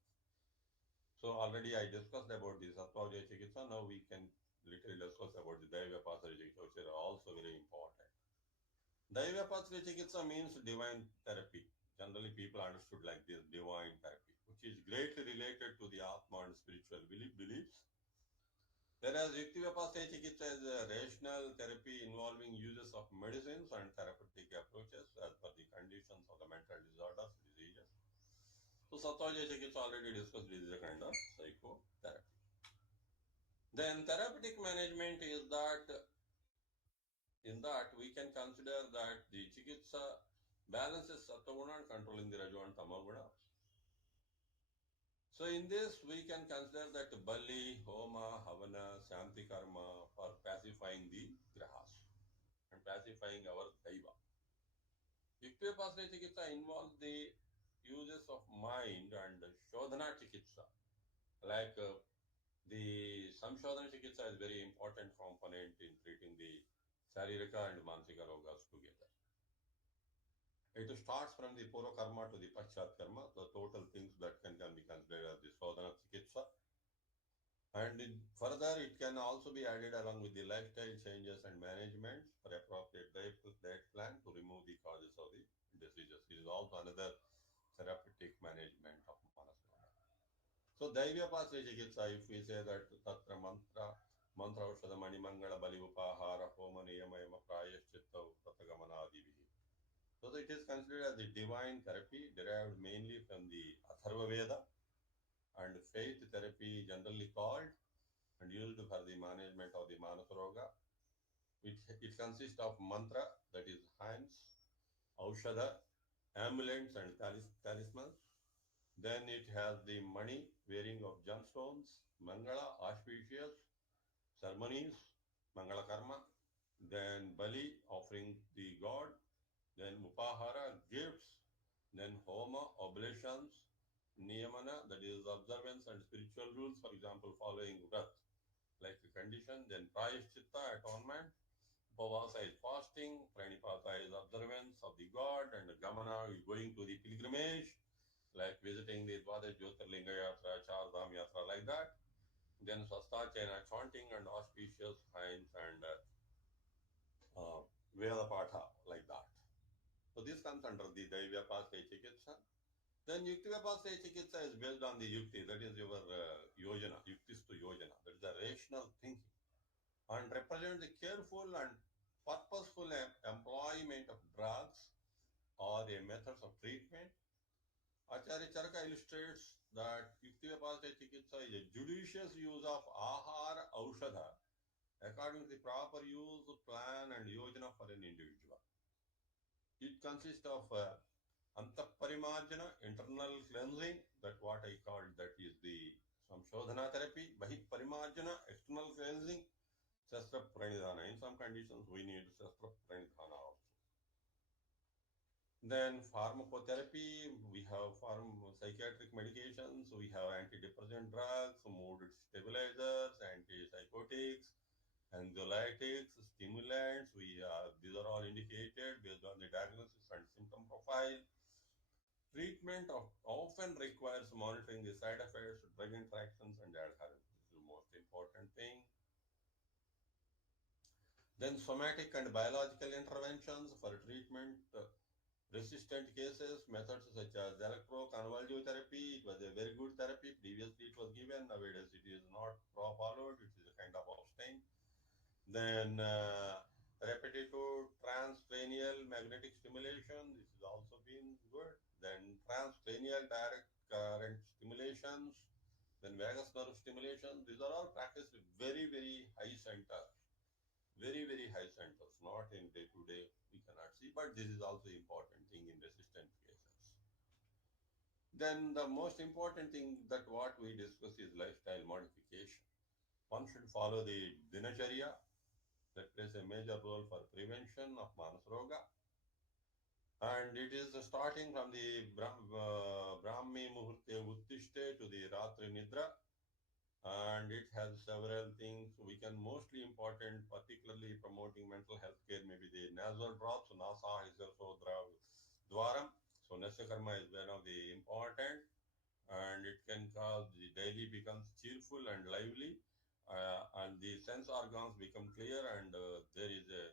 So already I discussed about the Sattva Kayachikitsa. Now we can little discuss about the Daivyapasra Chikitsa, which are also very important. Daivyapasra Chikitsa means divine therapy. Generally, people understood like this, divine therapy, which is greatly related to the Atma and spiritual beliefs. Whereas Yuktivyapasra Chikitsa is a rational therapy involving uses of medicines and therapeutic approaches as per the conditions of the mental disorders, diseases. So Sattva Kayachikitsa already discussed, this is a kind of psychotherapy. Then therapeutic management is that, in that we can consider that the Chikitsa balances Sattva Guna and controlling the Rajo and Tama Guna. So in this we can consider that Bali, Homa, Havana, Shanti Karma for pacifying our daiva. Yukti-Vyapasana Chikitsa involves the uses of mind and Shodhana Chikitsa. Like the Samshodhana Chikitsa is very important component in treating the Sharirika and Mansika Rogas together. It starts from the Purva Karma to the Paschat Karma, the total things that can be considered as the Shodhana Chikitsa. And further, it can also be added along with the lifestyle changes and management for appropriate diet plan to remove the causes of the diseases. It is also another therapeutic management of Manasana. So, Daivyapasya Chikitsa, if we say that Tatra Mantra Aushadha Manimangala Bali Upahara Homa Niyama Yama Prayashchitta Pratagamanaadivihi. So, it is considered as the divine therapy derived mainly from the Atharva Veda and faith therapy generally called and used for the management of the Manasaroga. It consists of mantra, that is hands, aushadha, amulets and talismans. Then it has the money, wearing of gemstones, mangala, auspicious, ceremonies, mangala karma. Then bali, offering the god. Then upahara, gifts. Then homa, oblations. Niyamana, that is observance and spiritual rules, for example, following vrat, like a condition. Then prayashchitta, atonement. Upavasa is fasting. Pranipata is observance of the god. And gamana is going to the pilgrimage, like visiting the Dvadesh Jyotirlinga Yatra, Char Dham Yatra, like that. Then Swastachayana, chanting and auspicious signs and Veda Patha, like that. So this comes under the Daivyapasya Chikitsa. Then Yukti-Vyapasya Chikitsa is based on the Yukti, that is your Yojana, Yuktistu Yojana, that is the rational thinking, and represent the careful and purposeful employment of drugs or the methods of treatment. Acharya Charaka illustrates that Yukti-Vyapasya Chikitsa is a judicious use of Ahara Aushadha according to the proper use, plan and yojana for an individual. It consists of Antaparimarjana, internal cleansing, that what I called, that is the Samshodhana therapy. Bahit Parimarjana, external cleansing. Shastra Pranidhana. In some conditions, we need Shastra Pranidhana also. Then pharmacotherapy, we have psychiatric medications, we have antidepressant drugs, mood stabilizers, antipsychotics, anxiolytics, stimulants. These are all indicated based on the diagnosis and symptom profile. Treatment often requires monitoring the side effects, drug interactions, and adherence. This is the most important thing. Then somatic and biological interventions for treatment resistant cases, methods such as electroconvulsive therapy. It was a very good therapy. Previously it was given, nowadays it is not followed, it is a kind of abstain. Then repetitive transcranial magnetic stimulation, this has also been good. Then transcranial direct current stimulations, then vagus nerve stimulation. These are all practiced very, very high centers. Very, very high centers, not in day to day we cannot see, but this is also important thing in resistant cases. Then the most important thing that what we discuss is lifestyle modification. One should follow the dinacharya, that plays a major role for prevention of Manasroga. And it is starting from the Brahmi Muhurte Uttishte to the Ratri Nidra. And it has several things. We can mostly important, particularly promoting mental health care, maybe the nasal drops. So Nasa is also Dwaram. So Nasyakarma is one of the important. And it can cause the daily becomes cheerful and lively. And the sense organs become clear, and there is a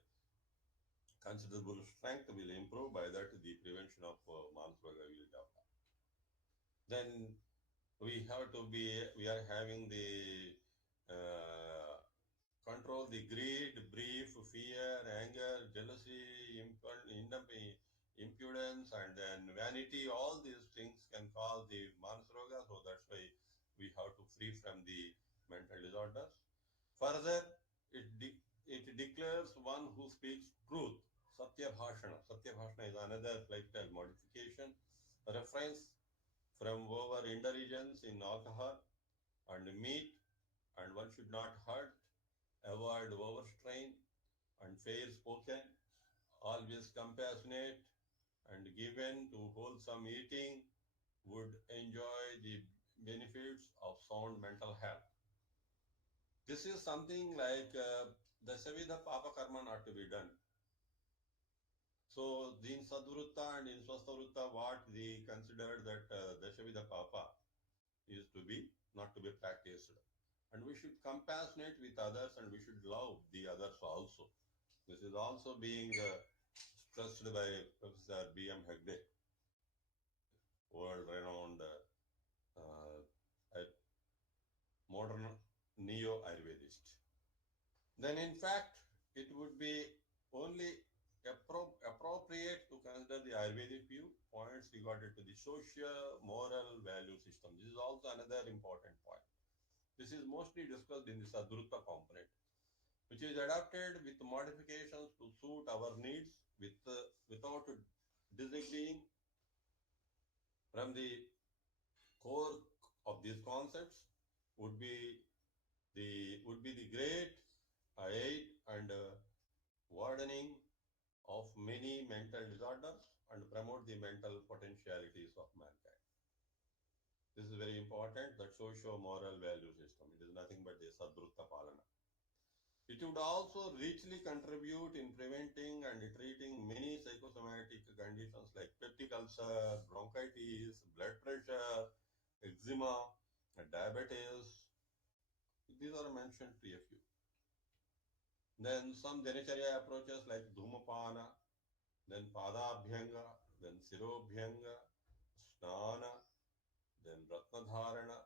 considerable strength will improve. By that, the prevention of Manasroga will develop. Then we are having the control the greed, brief, fear, anger, jealousy, impudence, and then vanity. All these things can cause the Manasroga, so that's why we have to free from the mental disorders. Further, it declares one who speaks truth. Satya Bhashana. Satya Bhashana is another lifestyle modification. Reference from over-indulgence in alcohol and meat, and one should not hurt, avoid overstrain, and fair spoken. always compassionate and given to wholesome eating, would enjoy the benefits of sound mental health. This is something like Dashavida Papa Karma not to be done. So, in Sadvrutta and in Swastavrutta, what they considered that Dashavida Papa is to be not to be practiced. And we should compassionate with others and we should love the others also. This is also being stressed by Professor B.M. Hegde, world-renowned modern neo-Ayurvedist. Then in fact, it would be only appropriate to consider the Ayurvedic view points regarding to the social, moral value system. This is also another important point. This is mostly discussed in the Sadhrutta component, which is adapted with modifications to suit our needs without disagreeing from the core of these concepts would be the great aid and widening of many mental disorders and promote the mental potentialities of mankind. This is very important, that socio-moral value system. It is nothing but the Sadhrutta Palana. It would also richly contribute in preventing and treating many psychosomatic conditions like peptic ulcer, bronchitis, blood pressure, eczema, diabetes. These are mentioned to a few. Then some Dinacharya approaches like Dhumapana, then Padabhyanga, then Sirobhyanga, Snana, then Ratnadharana,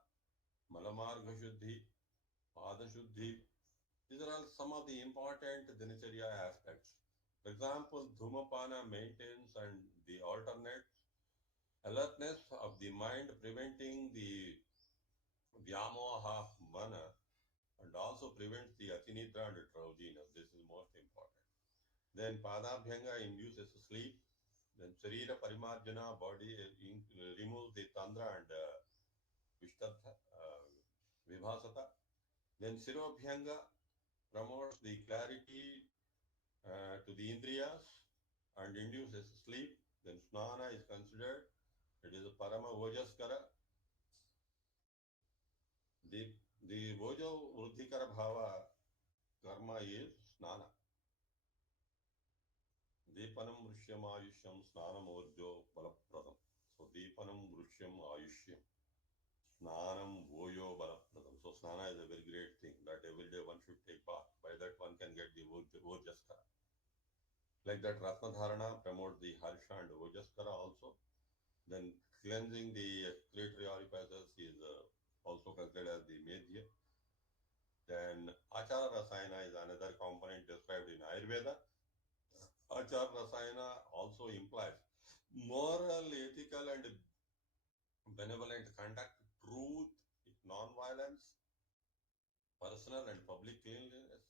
Malamarga Shuddhi, Pada Shuddhi. These are all some of the important Dinacharya aspects. For example, Dhumapana maintains and the alternate alertness of the mind, preventing the Vyamoha Mana, and also prevents the Atinidra and drowsiness. This is most important. Then Padabhyanga induces sleep. Then Sarira Parimarjana, body removes the Tandra and Vishtartha, Vibhasata. Then Sirobhyanga promotes the clarity to the Indriyas and induces sleep. Then Snana is considered, it is a Parama Vojaskara. The, the Vojo Vruddhikara Bhava karma is Snana. Deepanam Vrishyam Ayushyam Snanam Orjo Balapradam. So Deepanam Vrishyam Ayushyam Snanam Voyo Balapradam. So Snana is a very great thing that every day one should take bath. By that one can get the Vojaskara. Like that Ratnadharana promotes the Harsha and Vojaskara also. Then cleansing the excretory orifices is also considered as the Medhya. Then Achara Rasayana is another component described in Ayurveda. Achar Rasayana also implies moral, ethical, and benevolent conduct, truth, non-violence, personal and public cleanliness,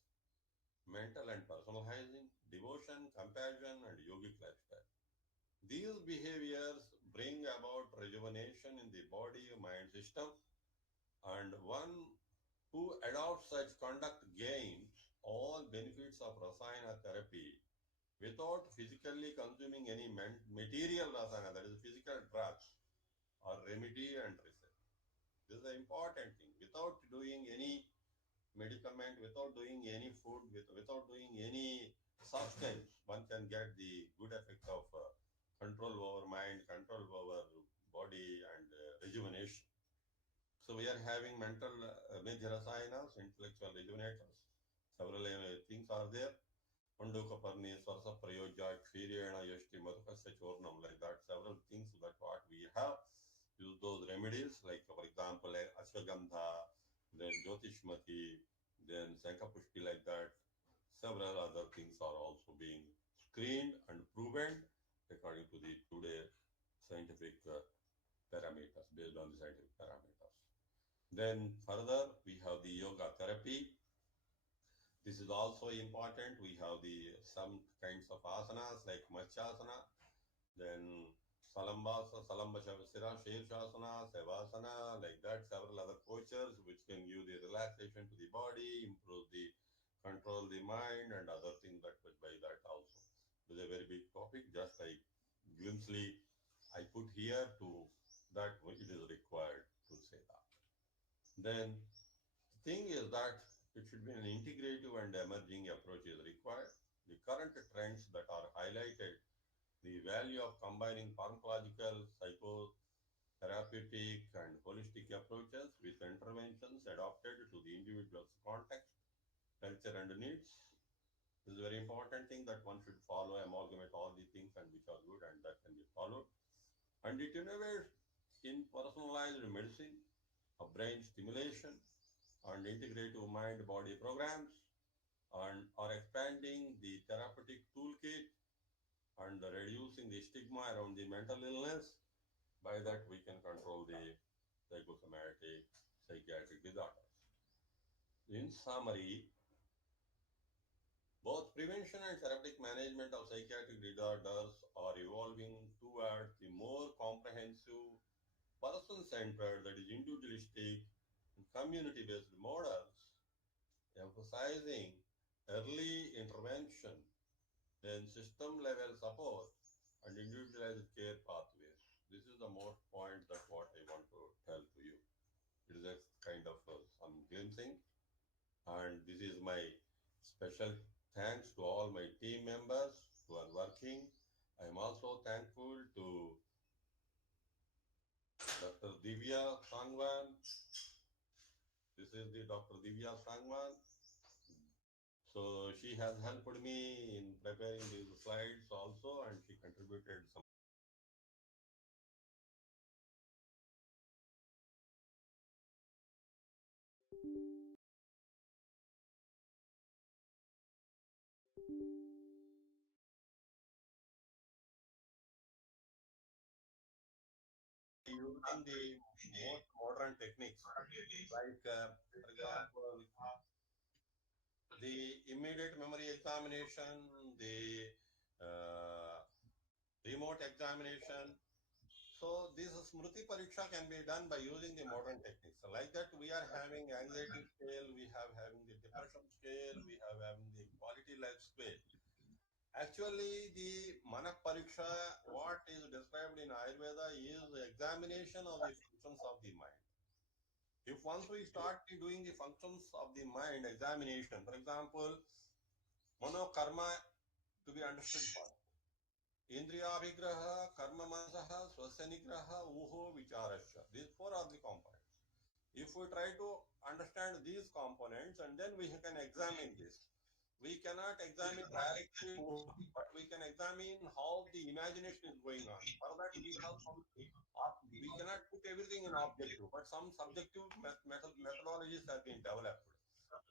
mental and personal hygiene, devotion, compassion, and yogic lifestyle. These behaviors bring about rejuvenation in the body, mind system, and one who adopts such conduct gains all benefits of Rasayana therapy without physically consuming any material rasana, that is physical drugs or remedy and research. This is the important thing. Without doing any medicament, without doing any food, without doing any substance, one can get the good effect of control over mind, control over body, and rejuvenation. So we are having mental rasayanas, intellectual rejuvenators. Several things are there. Pandukaparni, Swarsa Prayoja, Kshirena, Yashti, Madhukasya Chornam, like that. Several things that what we have. Use those remedies, like for example, Ashwagandha, then Jyotishmati, then Sankapushpi, like that. Several other things are also being screened and proven according to the today scientific parameters, based on the scientific parameters. Then further, we have the yoga therapy. This is also important. We have the some kinds of asanas like Matsyasana, then Salamba Shavasira, Shirshasana, Sevasana, like that. Several other postures which can give the relaxation to the body, improve the control the mind, and other things that by that also. is a very big topic. Just I glimpsely I put here to that it is required to say that. Then the thing is that it should be an integrative and emerging approach is required. The current trends that are highlighted, the value of combining pharmacological, psychotherapeutic, and holistic approaches with interventions adapted to the individual's context, culture, and needs. This is a very important thing that one should follow, amalgamate all the things and which are good and that can be followed. And it innovates in personalized medicine, brain stimulation, and integrative mind-body programs, and are expanding the therapeutic toolkit and reducing the stigma around the mental illness. By that, we can control the psychosomatic, psychiatric disorders. In summary, both prevention and therapeutic management of psychiatric disorders are evolving towards the more comprehensive, person-centered, that is individualistic, and community-based models, emphasizing early intervention, then system-level support, and individualized care pathways. This is the most point that what I want to tell to you. It is a kind of some glimpsing, and this is my special thanks to all my team members who are working. I am also thankful to Dr. Divya Sangwan. This is the Dr. Divya Sangwan. So she has helped me in preparing these slides also, and she contributed some. Using the most modern techniques, like for example, the immediate memory examination, the remote examination. So this Smriti Pariksha can be done by using the modern techniques. So like that, we are having anxiety scale, we have having the depression scale, we have having the quality life scale. Actually, the Manak Pariksha, what is described in Ayurveda is the examination of the functions of the mind. If once we start doing the functions of the mind examination, for example, monokarma to be understood first. Indriya karma manasaha, swasya nigraha, uho, vicharasya. These four are the components. If we try to understand these components and then we can examine this, we cannot examine directly Muha, but we can examine how the imagination is going on. For that, we have some, we cannot put everything in objective, but some subjective methodologies have been developed.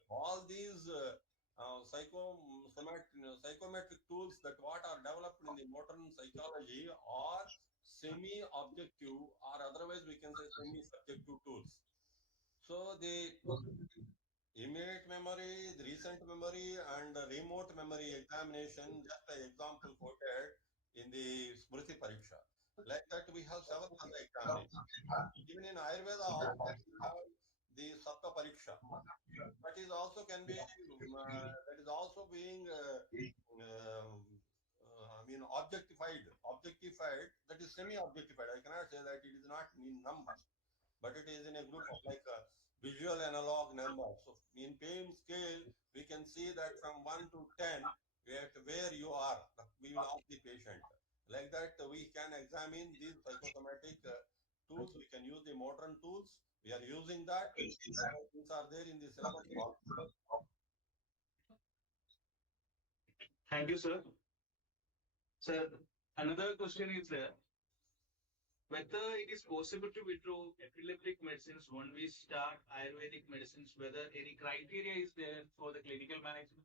All these psychometric tools that what are developed in the modern psychology are semi-objective, or otherwise we can say semi-subjective tools. So the immediate memory, the recent memory, and the remote memory examination, just an example quoted in the Smriti Pariksha. Like that, we have several other examinations. Even in Ayurveda, also we have the Sapta Pariksha. That is also can be, that is also being, I mean, objectified, that is semi-objectified. I cannot say that it is not in numbers, but it is in a group of like visual analog numbers. So in pain scale, we can see that from 1 to 10, where you are, we will ask the patient. Like that, we can examine these psychosomatic tools. We can use the modern tools. We are using that. Things are there in the syllabus also. Thank you, sir. Sir, another question is whether it is possible to withdraw epileptic medicines when we start Ayurvedic medicines, whether any criteria is there for the clinical management?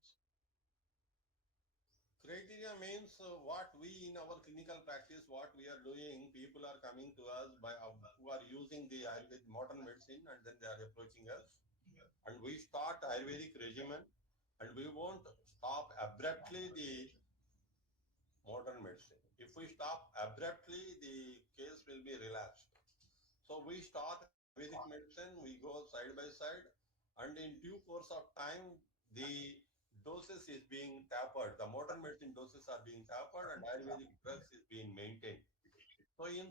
Criteria means what we in our clinical practice, what we are doing, people are coming to us by who are using the Ayurvedic modern medicine, and then they are approaching us. And we start Ayurvedic regimen, and we won't stop abruptly the modern medicine. If we stop abruptly, the case will be relapsed. So we start Ayurvedic medicine, we go side by side, and in due course of time, the doses is being tapered. The modern medicine doses are being tapered and Ayurvedic drugs is being maintained. So in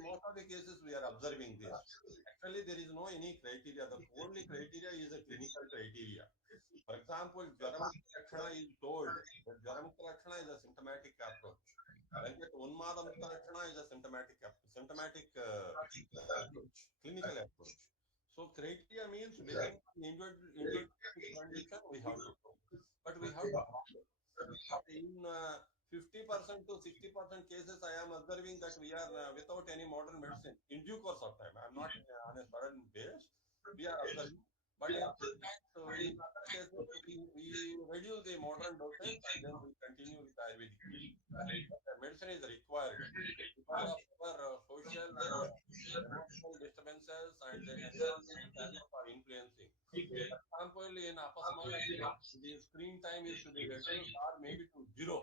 most of the cases, we are observing this. Actually, there is no any criteria. The only criteria is a clinical criteria. For example, Jwaramukta Lakshana is told that Jwaramukta Lakshana is a symptomatic approach. Like that, Unmadamukta Lakshana is a symptomatic approach, clinical approach. So criteria means depending on individual condition, we have to go. But we have to follow. But in 50% to 60% cases, I am observing that we are without any modern medicine in due course of time. I am not on a sudden base. We are observing. But in fact, in other cases, we reduce the modern dosage and then we continue with Ayurvedic medicine. The medicine is required because of our social and emotional disturbances and the environmental factors are influencing. For example, in Apasmara, the screen time is to be reduced or maybe to zero.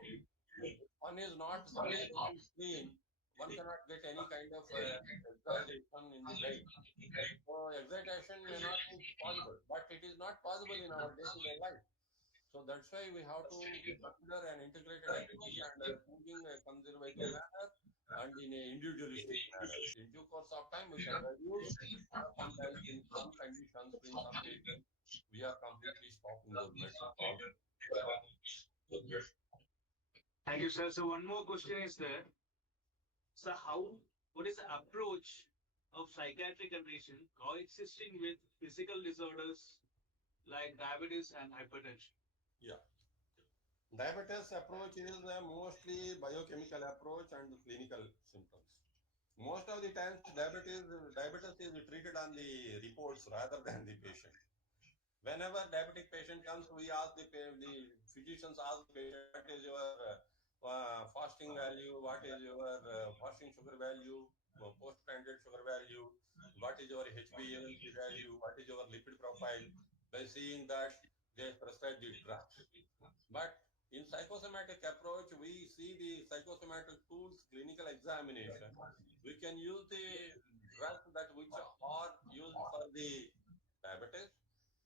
One is not concentrating screen, one cannot get any kind of excitation in the brain. So excitation may not be possible, but it is not possible in our day-to-day life. So that's why we have to consider an integrated approach and thinking a conservative manner and in an individualistic manner. In due course of time, we can reduce, sometimes in some conditions, in some patients, we are completely stopping those medicines also. Thank you, sir. So one more question is there. So what is the approach of psychiatric condition coexisting with physical disorders like diabetes and hypertension? Yeah. Diabetes approach is a mostly biochemical approach and clinical symptoms. Most of the times, diabetes is treated on the reports rather than the patient. Whenever diabetic patient comes, we ask the physicians ask the patient, what is your fasting value, what is your fasting sugar value, post-prandial sugar value, what is your HbA1c value, what is your lipid profile. By seeing that, they prescribe the drugs. But in psychosomatic approach, we see the psychosomatic tools, clinical examination. We can use the drugs that which are used for the diabetes.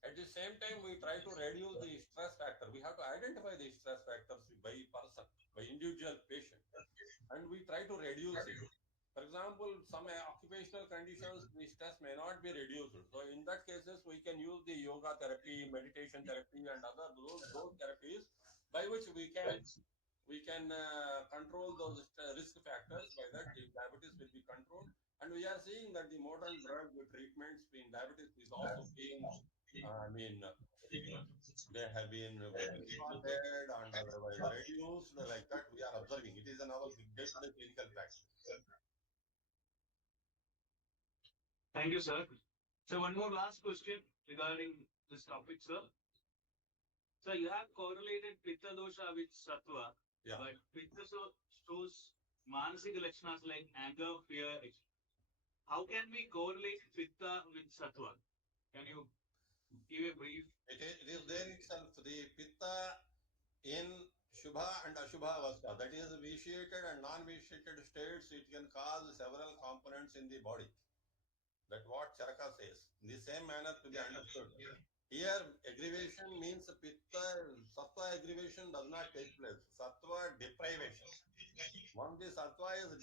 At the same time, we try to reduce the stress factor. We have to identify the stress factors by person, by individual patient, and we try to reduce it. For example, some occupational conditions, the stress may not be reduced. So in that cases, we can use the yoga therapy, meditation therapy, and other those therapies by which we can control those risk factors. By that, the diabetes will be controlled. And we are seeing that the modern drug treatments in diabetes is also being, they have been responded and otherwise reduced like that. We are observing. It is in our day-to-day clinical practice. Thank you, sir. So one more last question regarding this topic, sir. So you have correlated Pitta dosha with Sattva, Yeah. but Pitta shows Manasika Lakshanas like anger, fear. How can we correlate Pitta with Sattva? Can you give a brief? It is there itself, the Pitta in Shubha and Ashubha Avastha, that is vitiated and non-vitiated states, it can cause several components in the body. That's what Charaka says. In the same manner to be understood. Here, aggravation means Pitta, Sattva aggravation does not take place. Sattva deprivation. Once the Sattva is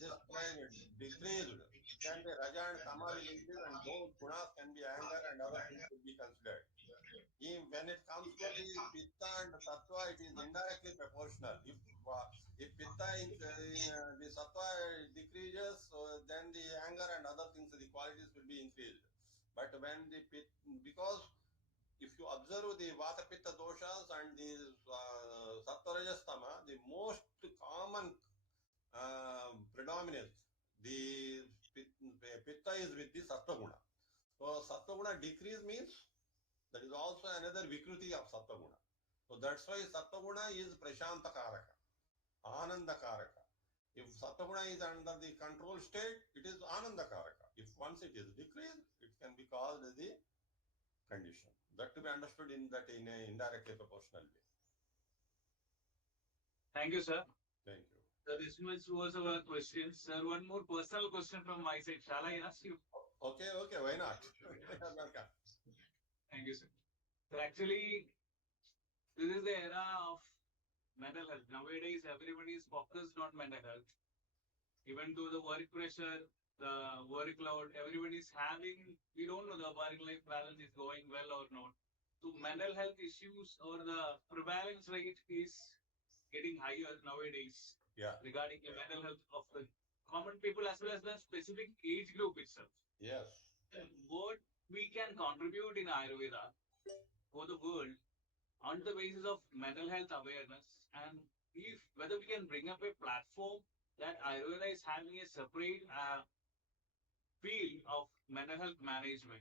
decreased, then the Raja and Tama will increase and those gunas can be anger and other things will be considered. When it comes to the Pitta and Sattva, it is indirectly proportional. If Pitta the Sattva decreases, then the anger and other things, the qualities will be increased. But when because if you observe the Vata Pitta doshas and the Sattva Rajas Tama, the most common predominance, the Pitta is with the Sattva Guna. So Sattva Guna decrease means that is also another Vikruti of Sattva Guna. So that's why Sattva Guna is Prashanta Karaka, Ananda Karaka. If Sattva Guna is under the control state, it is Ananda Karaka. If once it is decreased, it can be caused as the condition. That to be understood in an indirectly proportional way. Thank you, sir. Thank you. So this was our questions. Sir, one more personal question from my side. Shall I ask you? Okay, why not? Thank you, sir. So actually, This is the era of mental health. Nowadays, everybody is focused on mental health. Even though the work pressure, the workload, everybody is having, we don't know the work-life balance is going well or not. So mental health issues or the prevalence rate is getting higher nowadays. Yeah. Regarding the mental health of the common people as well as the specific age group itself. Yes. What we can contribute in Ayurveda for the world on the basis of mental health awareness, and if whether we can bring up a platform that Ayurveda is having a separate field of mental health management.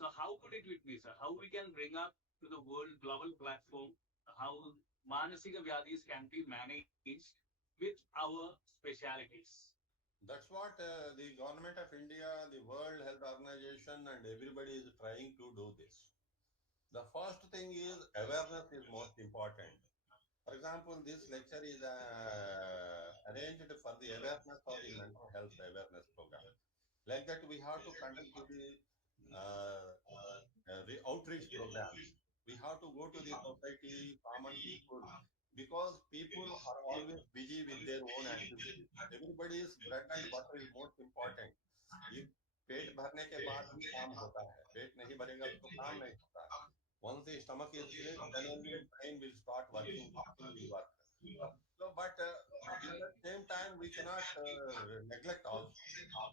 So how could it be, sir? How we can bring up to the world global platform how Manasika Vyadis can be managed with our specialities? That's what the government of India, the World Health Organization, and everybody is trying to do this. The first thing is awareness is most important. For example, this lecture is arranged for the awareness of the mental health awareness program. Like that, we have to conduct the outreach programs. We have to go to the society, common people, because people are always busy with their own activities. Everybody's bread and butter is most important. If पेट भरने के बाद ही काम होता है, पेट नहीं भरेगा तो काम नहीं होता है. Once the stomach is filled, then only brain will start working, thinking will work. So, but in the same time, we cannot neglect also.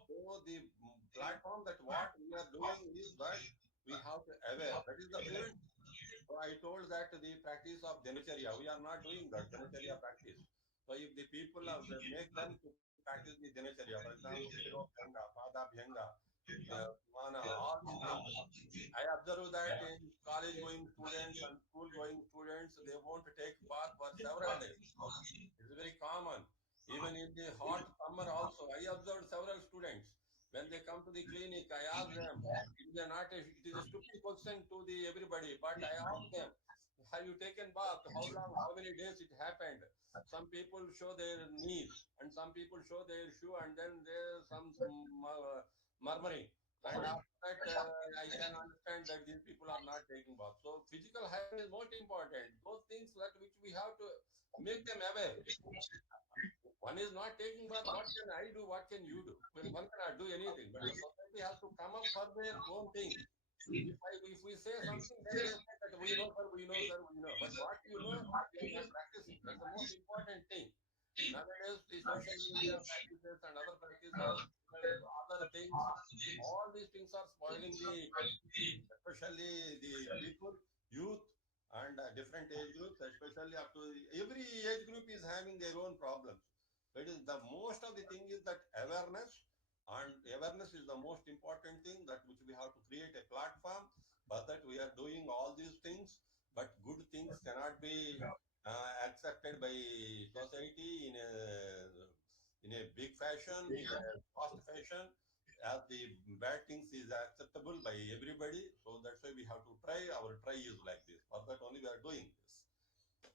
So the platform that what we are doing is that we have to aware. That is the prevention. So I told that the practice of Dinacharya, we are not doing that Dinacharya practice. So if the people are, they make them to practice the Dinacharya, for example, Shirobhyanga, Padabhyanga, Mana, all these things. I observe that in college going students and school going students, they won't take bath for several days. It's very common. Even in the hot summer also, I observed several students. When they come to the clinic, I ask them, it is a stupid question to the everybody, but I ask them, have you taken bath? How long, how many days it happened? Some people show their knee and some people show their shoe and then there's some murmuring. And after that, I can understand that these people are not taking bath. So physical hygiene is most important. Those things that which we have to make them aware. One is not taking bath. What can I do? What can you do? When one cannot do anything, but the society has to come up for their own thing. If we say something, then they say that we know, sir, we know, sir, we know. But what you know, you are not practicing. That's the most important thing. Nowadays, the social media practices and other practices, other things, all these things are spoiling the, especially the people, youth, and different age groups, especially up to every age group is having their own problems. It is the most of the thing is that awareness, and awareness is the most important thing that which we have to create a platform. For that we are doing all these things, but good things cannot be accepted by society in a big fashion, in a fast fashion, as the bad things is acceptable by everybody. So that's why we have to try. Our try is like this. For that only we are doing this.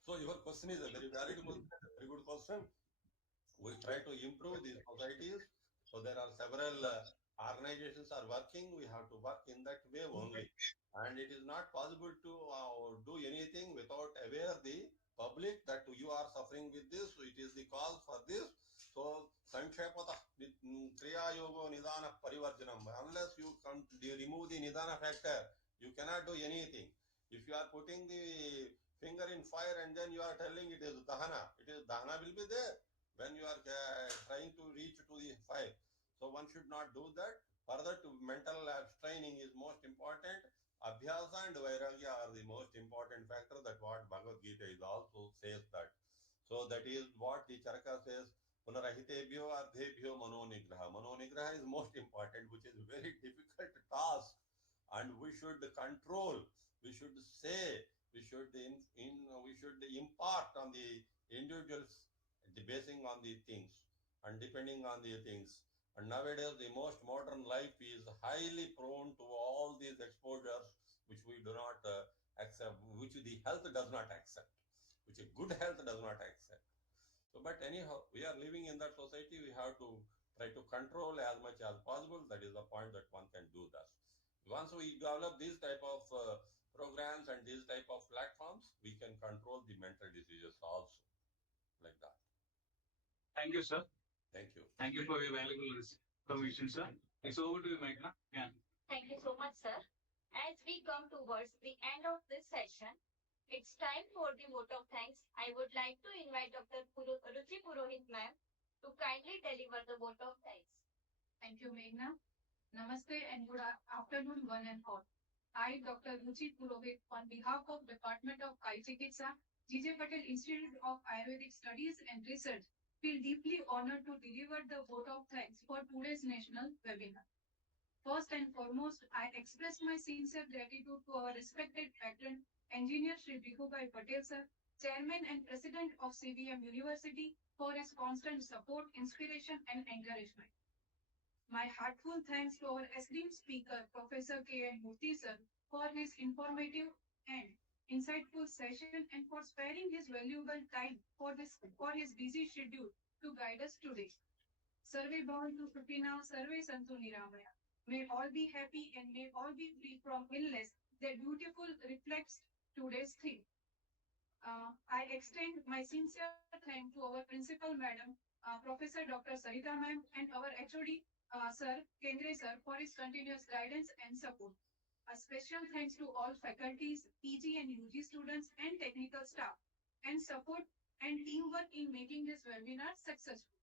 So your question is a very valid question, a very good question. We try to improve these societies. So there are several organizations are working. We have to work in that way only. And it is not possible to do anything without aware the public that you are suffering with this. So it is the cause for this. So Sankhepata Kriya Yoga Nidana Parivarjanam. Unless you remove the Nidana factor, you cannot do anything. If you are putting the finger in fire and then you are telling it is Dahana, Dahana will be there when you are trying to reach to the fire. So one should not do that. Further, to mental training is most important. Abhyasa and Vairagya are the most important factor. That what Bhagavad Gita is also says that. So that is what the Charaka says. Punarahitebhyo ardhebhyo manonigraha. Manonigraha is most important, which is a very difficult task. And we should control, we should say, we should we should impart on the individuals basing on the things and depending on the things. And nowadays, the most modern life is highly prone to all these exposures, which we do not accept, which the health does not accept, which a good health does not accept. So, but anyhow, we are living in that society. We have to try to control as much as possible. That is the point that one can do that. Once we develop these type of programs and these type of platforms, we can control Thank you, sir. Thank you. Thank you for your valuable information, sir. It's over to you, Meghna. Yeah. Thank you so much, sir. As we come towards the end of this session, it's time for the vote of thanks. I would like to invite Dr. Ruchi Purohit ma'am to kindly deliver the vote of thanks. Thank you, Meghna. Namaste and good afternoon, one and all. I, Dr. Ruchi Purohit, on behalf of Department of Kayachikitsa, G.J. Patel Institute of Ayurvedic Studies and Research, feel deeply honored to deliver the vote of thanks for today's national webinar. First and foremost, I express my sincere gratitude to our respected patron, Engineer Shri Bhikubhai Patel sir, Chairman and President of CVM University, for his constant support, inspiration and encouragement. My heartfelt thanks to our esteemed speaker, Professor K.H.H.V.S.S. sir, for his informative and insightful session and for sparing his valuable time for his busy schedule to guide us today. Sarve Bhavantu Sukhina, Sarve Santu Niramaya. May all be happy and may all be free from illness that beautiful reflects today's theme. I extend my sincere thanks to our principal madam, Professor Dr. Sarita ma'am, and our HOD, Sir Kendra sir, for his continuous guidance and support. A special thanks to all faculties, PG and UG students and technical staff, and support and teamwork in making this webinar successful.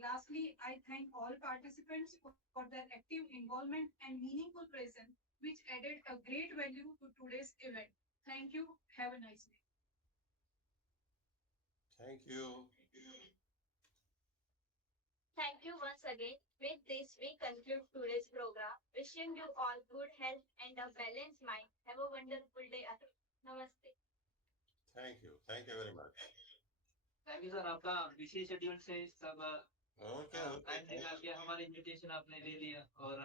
Lastly, I thank all participants for their active involvement and meaningful presence, which added a great value to today's event. Thank you. Have a nice day. Thank you. Thank you once again. With this, we conclude today's program. Wishing you all good health and a balanced mind. Have a wonderful day ahead. Namaste. Thank you. Thank you very much. Thank you sir, आपका busy schedule से सब Okay. Time निकाल के हमारे invitation आपने ले लिया और